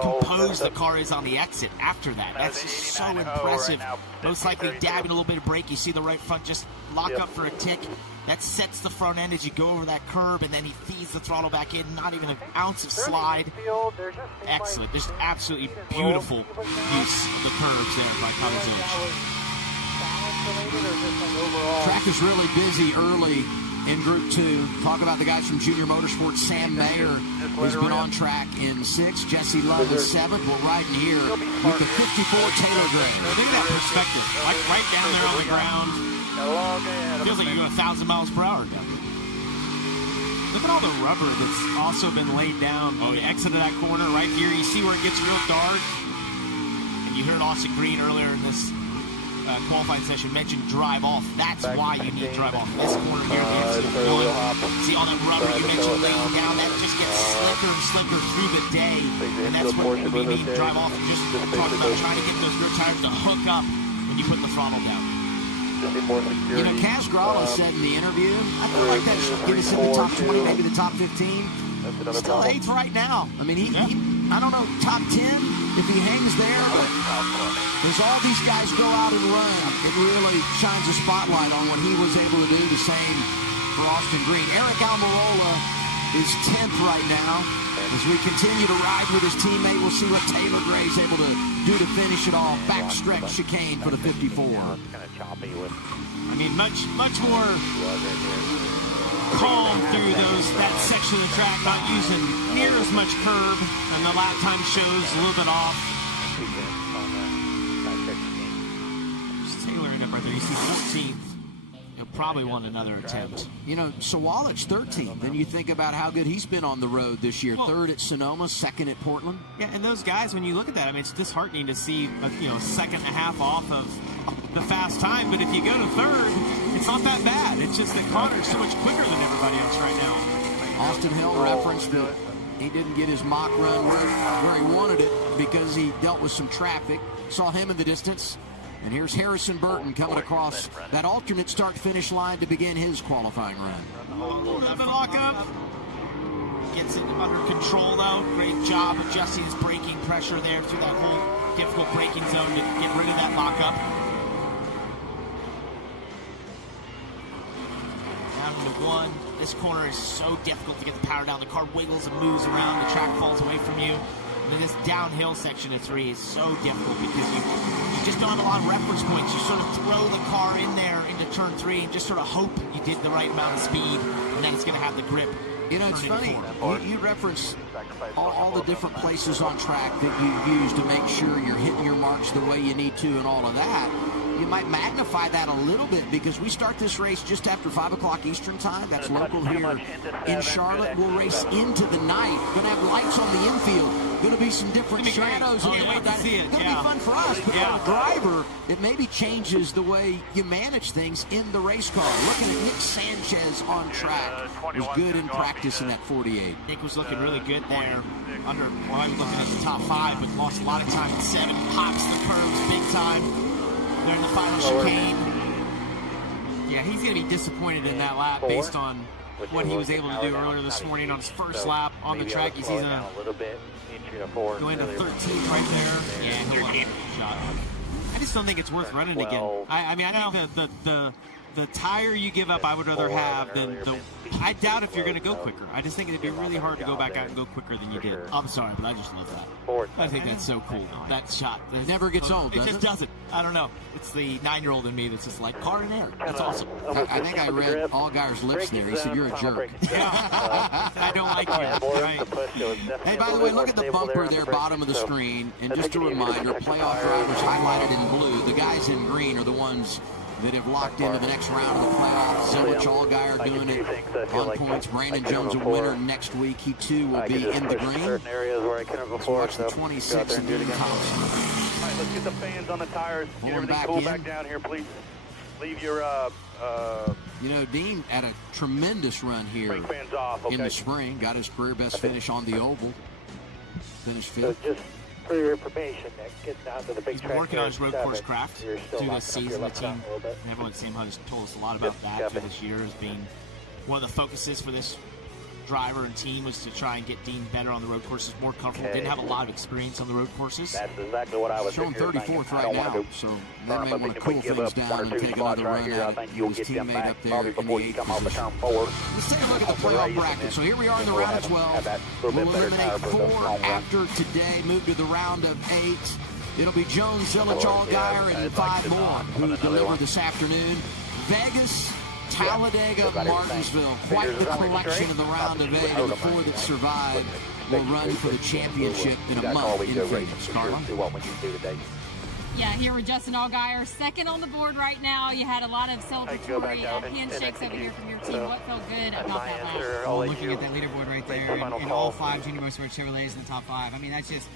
composed the car is on the exit after that. That's just so impressive. Most likely dabbing a little bit of brake. You see the right front just lock up for a tick. That sets the front end as you go over that curb, and then he feeds the throttle back in. Not even an ounce of slide. Excellent. Just absolutely beautiful use of the curves there by Connor Village. Track is really busy early in Group 2. Talk about the guys from Junior Motorsports. Sam Mayer has been on track in 6th. Jesse Love is 7th. We're riding here with the 54 Taylor Gray. Look at that perspective. Like right down there on the ground. Feels like you're going 1,000 miles per hour. Look at all the rubber that's also been laid down on the exit of that corner right here. You see where it gets real dark. And you heard Austin Green earlier in this qualifying session mentioned drive off. That's why you need drive off. This corner here, see all that rubber you mentioned laying down, that just gets slicker and slicker through the day, and that's what we need drive off. Just talking about trying to get those rear tires to hook up when you put the throttle down. You know, Kaz Gralla said in the interview, I feel like that should get us in the top 20, maybe the top 15. Still 8th right now. I mean, he I don't know, top 10 if he hangs there. As all these guys go out and run, it really shines a spotlight on what he was able to do. The same for Austin Green. Eric Almirola is 10th right now. As we continue to ride with his teammate, we'll see what Taylor Gray's able to do to finish it all. Backstretch chicane for the 54. I mean, much more calm through that section of the track, not using near as much curb, and the lap time shows a little bit off. Just tailoring up right there. You see 14th. He'll probably want another attempt. You know, Sawalich 13th. Then you think about how good he's been on the road this year. 3rd at Sonoma, 2nd at Portland. Yeah, and those guys, when you look at that, I mean, it's disheartening to see a second and a half off of the fast time. But if you go to 3rd, it's not that bad. It's just that Connor's so much quicker than everybody else right now. Austin Hill referenced that he didn't get his mock run where he wanted it because he dealt with some traffic. Saw him in the distance. And here's Harrison Burton coming across that alternate start-finish line to begin his qualifying run. The lock up. Gets it under control, though. Great job adjusting his braking pressure there through that whole difficult braking zone to get rid of that lock-up. Down to 1. This corner is so difficult to get the power down. The car wiggles and moves around. The track falls away from you. And this downhill section of 3 is so difficult because you just don't have a lot of reference points. You sort of throw the car in there into turn 3 and just sort of hope you did the right amount of speed, and then it's going to have the grip. You know, it's funny. You reference all the different places on track that you use to make sure you're hitting your marks the way you need to and all of that. You might magnify that a little bit because we start this race just after 5 o'clock Eastern time. That's local here in Charlotte. We'll race into the night. Going to have lights on the infield. Going to be some different shadows. Can't wait to see it. Going to be fun for us. But for the driver, it maybe changes the way you manage things in the race car. Looking at Nick Sanchez on track. Was good in practice in that 48. Nick was looking really good there. I was looking at the top 5, but lost a lot of time at 7. Pops the curves big time. They're in the final chicane. Yeah, he's going to be disappointed in that lap based on what he was able to do earlier this morning on his first lap on the track. He's going to go into 13th right there. Yeah, he'll have a shot. I just don't think it's worth running again. I mean, I think the tire you give up, I would rather have than the. I doubt if you're going to go quicker. I just think it'd be really hard to go back out and go quicker than you did. I'm sorry, but I just love that. I think that's so cool. That shot. It never gets old, does it? It just doesn't. I don't know. It's the 9-year-old in me that's just like, car in air. That's awesome. I think I read Allgaier's lips there. He said, you're a jerk. I don't like you. Right. Hey, by the way, look at the bumper there, bottom of the screen. And just a reminder, playoff drivers highlighted in blue. The guys in green are the ones that have locked into the next round of the playoffs. Zelich Allgaier doing it on points. Brandon Jones a winner next week. He too will be in the green. Let's watch the 26 and Dean Thompson. All right, let's get the fans on the tires. Get everything cool back down here, please. Leave your you know, Dean had a tremendous run here in the spring. Got his career best finish on the oval. Finished 5th. For your information, Nick, get down to the big track. He's been working on his road course craft through this season. The team, everyone at Sam Hunt has told us a lot about that through this year as being one of the focuses for this driver and team was to try and get Dean better on the road courses, more comfortable. Didn't have a lot of experience on the road courses. That's exactly what I was showing 34th right now, so they may want to cool things down and take another run at his teammate up there in the 8th position. Let's take a look at the playoff bracket. So here we are in the round of 12. We'll eliminate 4 after today, move to the round of 8. It'll be Jones, Zelich, Allgaier, and 5 more who deliver this afternoon. Vegas, Talladega, Martinsville, quite the collection of the round of 8 of the 4 that survived will run for the championship in a month in Phoenix. Carla? Yeah, here with Justin Allgaier, second on the board right now. You had a lot of celebratory handshakes over here from your team. What felt good about that lap? Well, looking at that leaderboard right there, and all 5 Junior Motorsports Chevrolets in the top 5. I mean, that's just,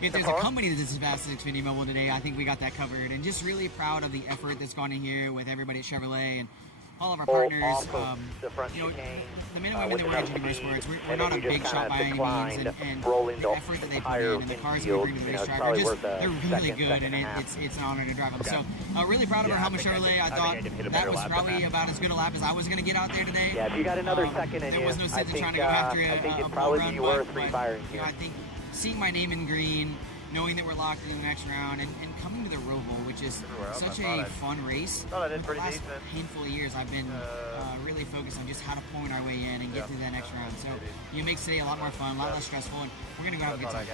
if there's a company that's as fast as Xfinity Mobile today, I think we got that covered. And just really proud of the effort that's gone in here with everybody at Chevrolet and all of our partners. You know, the men and women that work at Junior Motorsports, we're not a big shop by any means, and the effort that they put in and the cars that we bring to the racetrack, they're really good, and it's an honor to drive them. So really proud of our Helmet Chevrolet. I thought that was probably about as good a lap as I was going to get out there today. Yeah, if you got another second in there was no sense in trying to go after a bull run, but you know, I think seeing my name in green, knowing that we're locked in the next round, and coming to the ROVAL, which is such a fun race. For the last handful of years, I've been really focused on just how to point our way in and get through that next round. So it makes today a lot more fun, a lot less stressful, and we're going to go have a good time.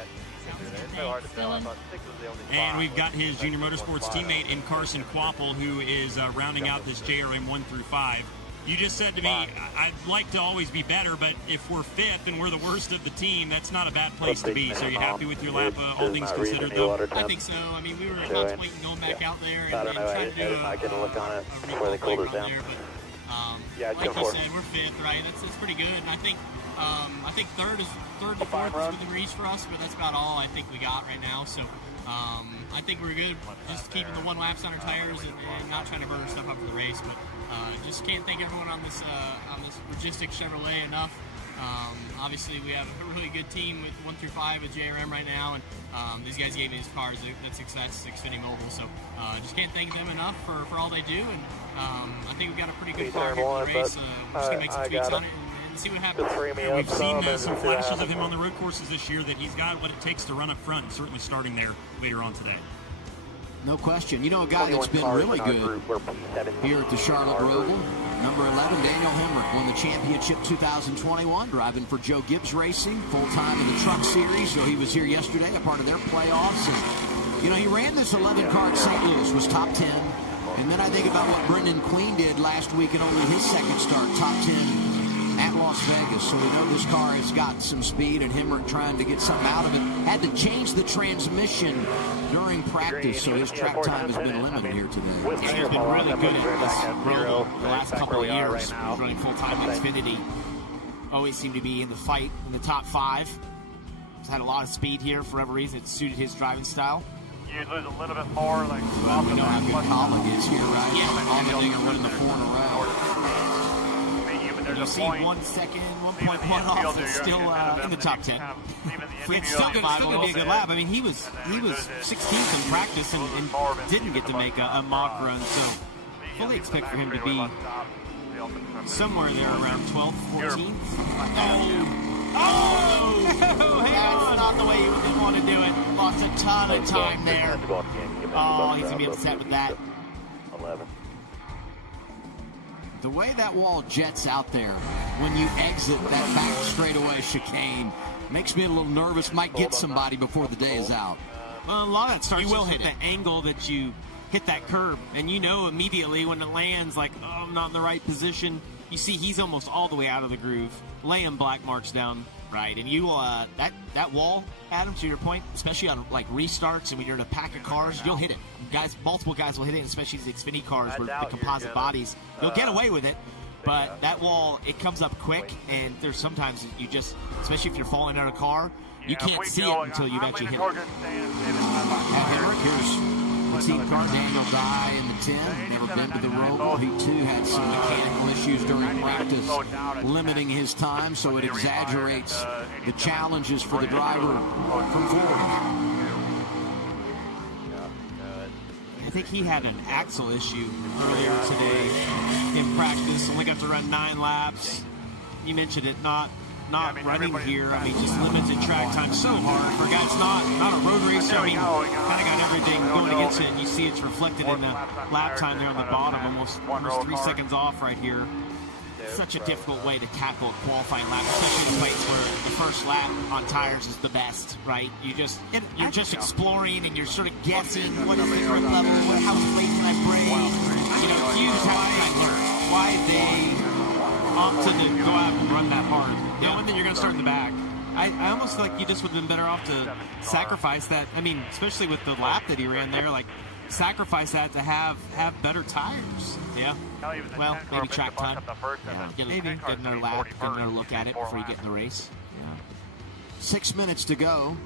And we've got his Junior Motorsports teammate in Carson Quapple, who is rounding out this JRM 1 through 5. You just said to me, I'd like to always be better, but if we're 5th and we're the worst of the team, that's not a bad place to be. So are you happy with your lap, all things considered, though? I think so. I mean, we were contemplating going back out there and trying to do a recall run there, but like you said, we're 5th, right? That's pretty good. And I think 3rd to 4th is within reach for us, but that's about all I think we got right now. So I think we're good, just keeping the 1 laps on our tires and not trying to burn stuff up for the race, but just can't thank everyone on this Logistics Chevrolet enough. Obviously, we have a really good team with 1 through 5 with JRM right now, and these guys gave me these cars. That's success, Xfinity Mobile. So just can't thank them enough for all they do. And I think we've got a pretty good car here for the race. We're just gonna make some tweaks on it and see what happens. We've seen some flashes of him on the road courses this year that he's got what it takes to run up front, and certainly starting there later on today. No question. You know, a guy that's been really good here at the Charlotte ROVAL, number 11, Daniel Hemrick, won the championship 2021, driving for Joe Gibbs Racing, full-time in the Truck Series. So he was here yesterday, a part of their playoffs. And, you know, he ran this 11 car at St. Louis, was top 10. And then I think about what Brendan Queen did last week in only his second start, top 10 at Las Vegas. So we know this car has got some speed, and Hemrick trying to get something out of it. Had to change the transmission during practice, so his track time has been limited here today. Yeah, he's been really good at this ROVAL the last couple of years. He's running full-time at Xfinity. Always seem to be in the fight in the top 5. had a lot of speed here for whatever reason. It suited his driving style. You'd lose a little bit more, like Well, we know how good Colin is here, right? Yeah. Allmendinger running the 4 in a row. You see 1 second, 1.1 off, is still in the top 10. It's still going to be a good lap. I mean, he was 16th in practice and didn't get to make a mock run, so fully expect for him to be somewhere there around 12th, 14th. Oh, that's not the way you would want to do it. Lost a ton of time there. Oh, he's going to be upset with that. 11. The way that wall jets out there when you exit that back straightaway chicane makes me a little nervous. Might get somebody before the day is out. Well, a lot of that starts. You will hit the angle that you hit that curb, and you know immediately when it lands, like, oh, I'm not in the right position. You see he's almost all the way out of the groove, laying black marks down. Right, and you that wall, Adam, to your point, especially on like restarts and when you're in a pack of cars, you'll hit it. Multiple guys will hit it, especially these Xfinity cars with the composite bodies. You'll get away with it, but that wall, it comes up quick, and there's sometimes you just, especially if you're falling out of a car, you can't see it until you've actually hit it. Here's the team car, Daniel Dye in the 10. Never been to the ROVAL. He too had some mechanical issues during practice, limiting his time, so it exaggerates the challenges for the driver from forward. I think he had an axle issue earlier today in practice. Only got to run 9 laps. You mentioned it, not running here. I mean, just limited track time. So hard for a guy that's not a road racer. I mean, kind of got everything going against it, and you see it's reflected in the lap time there on the bottom, almost 3 seconds off right here. Such a difficult way to tackle a qualifying lap, especially in places where the first lap on tires is the best, right? You're just exploring, and you're sort of guessing what is the grip level, how late can I brake? You know, huge why they opted to go out and run that hard, knowing that you're going to start in the back. I almost feel like you just would have been better off to sacrifice that. I mean, especially with the lap that he ran there, like sacrifice that to have better tires. Yeah. Well, maybe track time. Yeah. Maybe get another lap, get another look at it before you get in the race. Yeah. 6 minutes to go.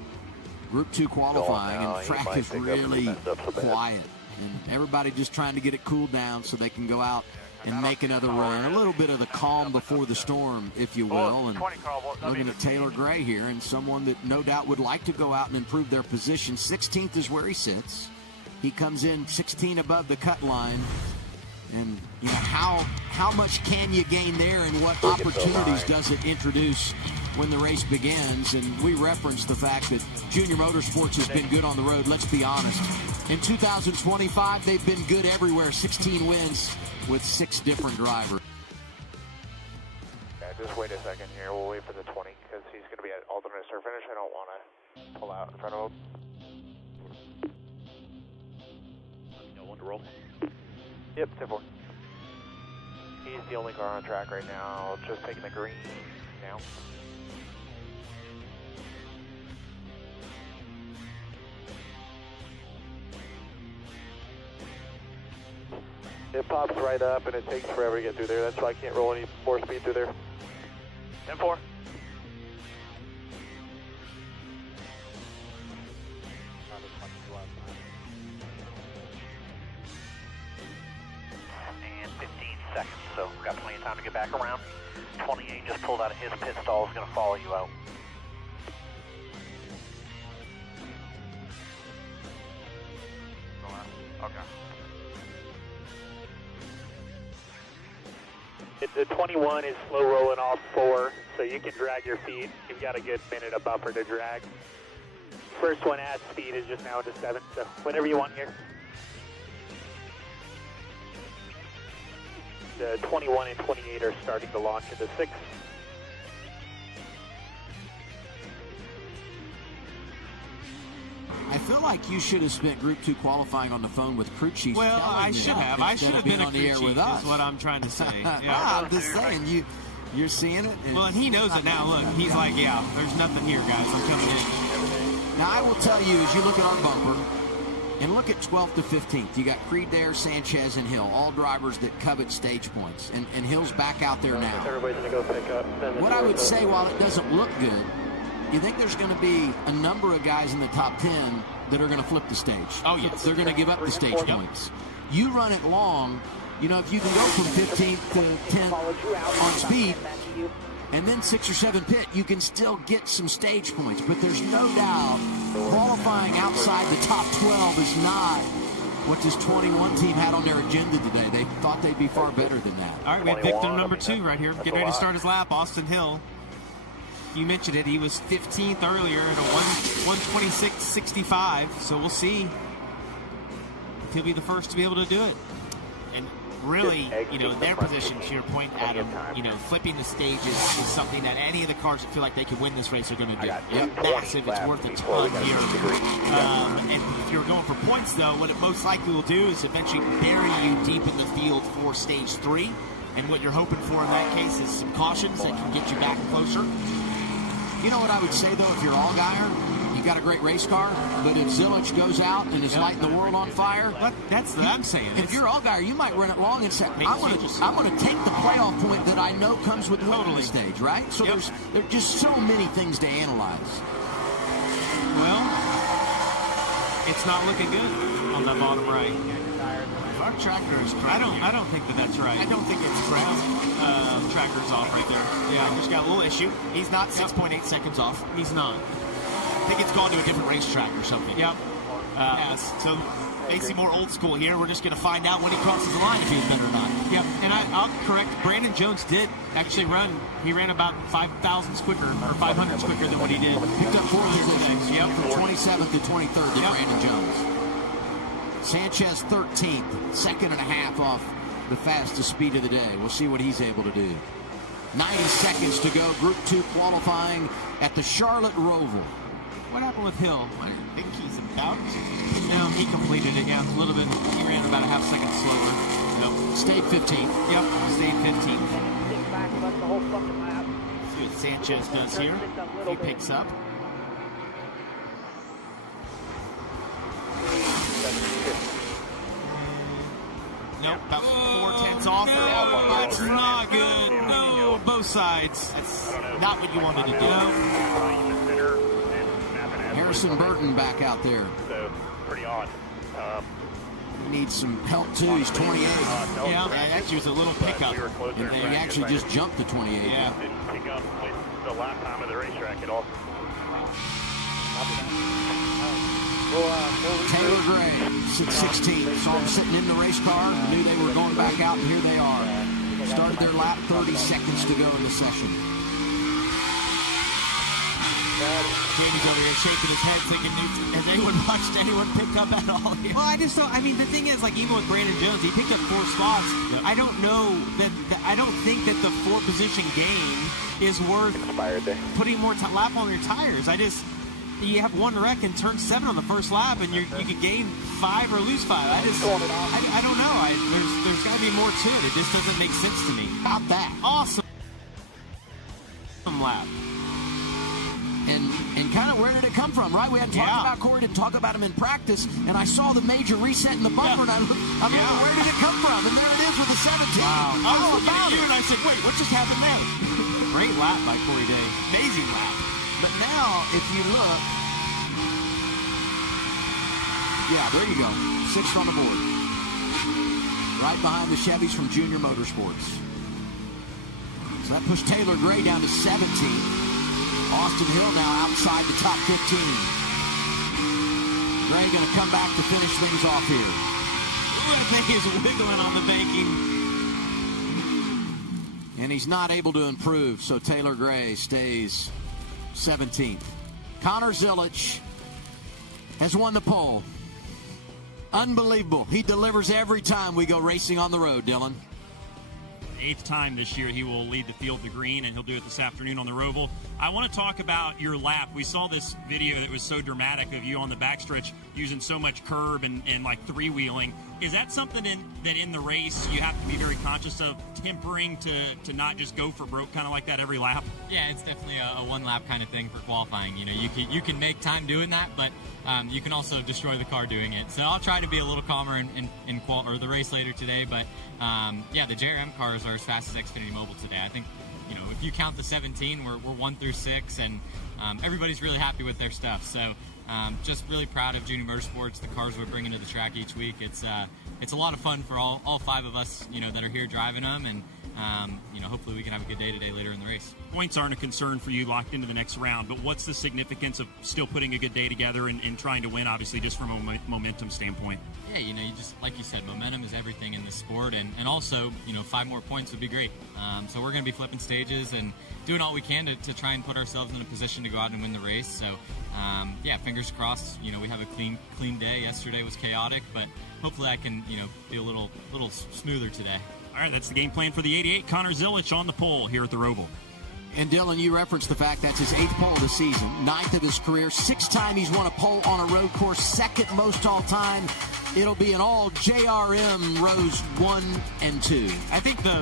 Group 2 qualifying, and track is really quiet. And everybody just trying to get it cooled down so they can go out and make another run. A little bit of the calm before the storm, if you will. And looking at Taylor Gray here, and someone that no doubt would like to go out and improve their position. 16th is where he sits. He comes in 16 above the cut line. And you know, how much can you gain there, and what opportunities does it introduce when the race begins? And we reference the fact that Junior Motorsports has been good on the road. Let's be honest. In 2025, they've been good everywhere. 16 wins with 6 different drivers. Yeah, just wait a second here. We'll wait for the 20 because he's going to be at alternate start finish. I don't want to pull out in front of him. No one to roll. Yep, 10-4. He's the only car on track right now, just taking the green now. It pops right up and it takes forever to get through there. That's why I can't roll any more speed through there. 10-4. Seconds, so we've got plenty of time to get back around. 28 just pulled out of his pit stall, is going to follow you out. Okay. The 21 is slow rolling off 4, so you can drag your feet. You've got a good minute of buffer to drag. First one at speed is just now into 7, so whenever you want here. The 21 and 28 are starting to launch into 6. I feel like you should have spent Group 2 qualifying on the phone with crew chief. Well, I should have. I should have been a crew chief, is what I'm trying to say. Yeah. I'm just saying, you're seeing it. Well, and he knows it now. Look, he's like, yeah, there's nothing here, guys. I'm coming in. Now, I will tell you, as you look at our bumper, and look at 12th to 15th. You got Creed there, Sanchez, and Hill, all drivers that covet stage points. And Hill's back out there now. Everybody's going to go pick up. What I would say, while it doesn't look good, you think there's going to be a number of guys in the top 10 that are going to flip the stage. Oh, yes. They're going to give up the stage points. You run it long, you know, if you can go from 15th to 10th on speed, and then 6 or 7 pit, you can still get some stage points. But there's no doubt qualifying outside the top 12 is not what this 21 team had on their agenda today. They thought they'd be far better than that. All right, we have victim number 2 right here. Getting ready to start his lap, Austin Hill. You mentioned it. He was 15th earlier at a 1:26.65. So we'll see if he'll be the first to be able to do it. And really, you know, in their position, to your point, Adam, you know, flipping the stages is something that any of the cars that feel like they could win this race are going to do. It's massive. It's worth a ton here. And if you're going for points, though, what it most likely will do is eventually bury you deep in the field for stage 3. And what you're hoping for in that case is some cautions that can get you back closer. You know what I would say, though, if you're all-guyer, you got a great race car, but if Zilich goes out and is lighting the world on fire, that's what I'm saying. If you're all-guyer, you might run it long and say, I'm going to take the playoff point that I know comes with winning the stage, right? So there's just so many things to analyze. Well, it's not looking good on the bottom right. Our tracker is correct. I don't think that's right. I don't think it's correct. Tracker's off right there. Yeah, just got a little issue. He's not 6.8 seconds off. He's not. I think it's gone to a different racetrack or something. Yep. So basically more old school here. We're just going to find out when he crosses the line if he's better or not. Yep. And I'll correct. Brandon Jones did actually run. He ran about 5,000s quicker or 500s quicker than what he did. Picked up 4 positions. Yep. From 27th to 23rd to Brandon Jones. Sanchez 13th, second and a half off the fastest speed of the day. We'll see what he's able to do. 90 seconds to go. Group 2 qualifying at the Charlotte Roval. What happened with Hill? I think he's about. No, he completed it. Yeah, a little bit. He ran about a half second slower. Nope. Stayed 15th. Yep, stayed 15th. See what Sanchez does here. He picks up. Nope, about 4/10 off. That's not good. No, both sides. That's not what you wanted to do. Harrison Burton back out there. So, pretty odd. He needs some help, too. He's 28. Yeah, actually was a little pickup. And he actually just jumped to 28. Yeah. Didn't pick up with the last time of the racetrack at all. Taylor Gray sits 16th. Saw him sitting in the race car. Knew they were going back out, and here they are. Started their lap, 30 seconds to go in the session. Jamie's over here shaking his head thinking, has anyone watched anyone picked up at all here? Well, I just don't, I mean, the thing is, like, even with Brandon Jones, he picked up 4 spots. Yep. I don't know that, I don't think that the 4-position gain is worth putting more lap on your tires. You have 1 wreck in turn 7 on the first lap, and you could gain 5 or lose 5. I don't know. There's got to be more to it. It just doesn't make sense to me. How about that? Awesome lap. And kind of where did it come from, right? We hadn't talked about Corey, didn't talk about him in practice, and I saw the major reset in the bumper, and I'm like, where did it come from? And there it is with the 17. Wow. I was looking at you, and I said, wait, what just happened there? Great lap by Corey Day. Amazing lap. But now, if you look, there you go. 6th on the board. Right behind the Chevys from Junior Motorsports. So that pushed Taylor Gray down to 17th. Austin Hill now outside the top 15. Gray going to come back to finish things off here. That thing is wiggling on the banking. And he's not able to improve, so Taylor Gray stays 17th. Connor Zilich has won the pole. Unbelievable. He delivers every time we go racing on the road, Dylan. 8th time this year he will lead the field to green, and he'll do it this afternoon on the ROVAL. I want to talk about your lap. We saw this video that was so dramatic of you on the backstretch using so much curb and like 3-wheeling. Is that something that in the race you have to be very conscious of, tempering to not just go for broke kind of like that every lap? Yeah, it's definitely a one lap kind of thing for qualifying. You know, you can make time doing that, but you can also destroy the car doing it. So I'll try to be a little calmer in the race later today. But yeah, the JRM cars are as fast as Xfinity Mobile today. I think, you know, if you count the 17, we're 1 through 6, and everybody's really happy with their stuff. So just really proud of Junior Motorsports, the cars we're bringing to the track each week. It's a lot of fun for all 5 of us, you know, that are here driving them, and you know, hopefully we can have a good day today later in the race. Points aren't a concern for you locked into the next round, but what's the significance of still putting a good day together and trying to win, obviously, just from a momentum standpoint? Yeah, you know, you just, like you said, momentum is everything in this sport, and also, you know, 5 more points would be great. So we're going to be flipping stages and doing all we can to try and put ourselves in a position to go out and win the race. So yeah, fingers crossed, you know, we have a clean day. Yesterday was chaotic, but hopefully I can, you know, be a little smoother today. All right, that's the game plan for the 88. Connor Zilich on the pole here at the ROVAL. And Dylan, you referenced the fact that's his 8th pole of the season, 9th of his career, 6th time he's won a pole on a road course, 2nd most all time. It'll be an all JRM rows 1 and 2. I think the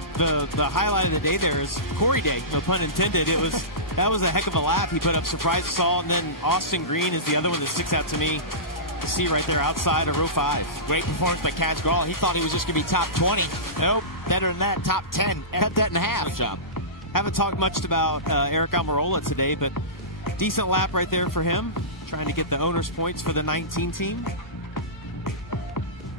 highlight of the day there is Corey Day, no pun intended. That was a heck of a lap. He put up surprise assault, and then Austin Green is the other one that sticks out to me. To see right there outside of row 5. Great performance by Kaz Grall. He thought he was just going to be top 20. Nope, better than that, top 10. Cut that in half. Good job. Haven't talked much about Eric Almirola today, but decent lap right there for him. Trying to get the owner's points for the 19 team.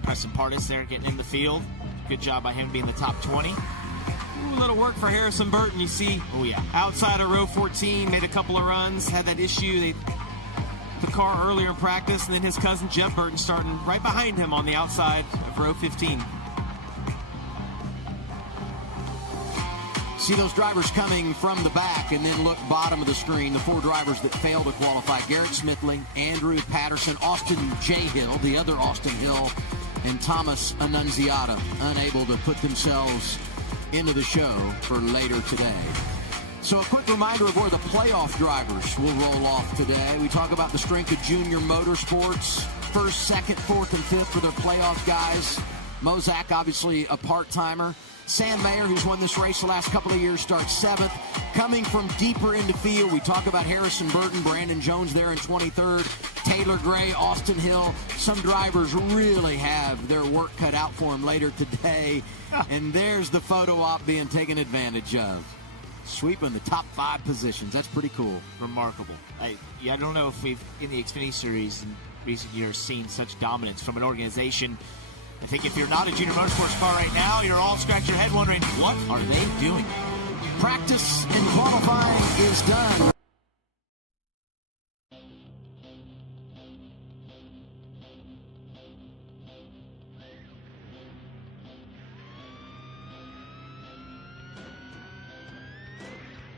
Preston Pardis there getting in the field. Good job by him being the top 20. Ooh, little work for Harrison Burton. You see, oh yeah, outside of row 14, made a couple of runs, had that issue. The car earlier in practice, and then his cousin Jeff Burton starting right behind him on the outside of row 15. See those drivers coming from the back, and then look bottom of the screen, the 4 drivers that failed to qualify: Garrett Smithling, Andrew Patterson, Austin J. Hill, the other Austin Hill, and Thomas Annunziata, unable to put themselves into the show for later today. So a quick reminder of where the playoff drivers will roll off today. We talk about the strength of Junior Motorsports. 1st, 2nd, 4th, and 5th for their playoff guys. Mozak, obviously a part-timer. Sam Mayer, who's won this race the last couple of years, starts 7th. Coming from deeper into field, we talk about Harrison Burton, Brandon Jones there in 23rd. Taylor Gray, Austin Hill. Some drivers really have their work cut out for them later today. And there's the photo op being taken advantage of. Sweeping the top 5 positions. That's pretty cool. Remarkable. I don't know if we've, in the Xfinity Series in recent years, seen such dominance from an organization. I think if you're not a Junior Motorsports car right now, you're all scratch your head wondering, what are they doing? Practice and qualifying is done.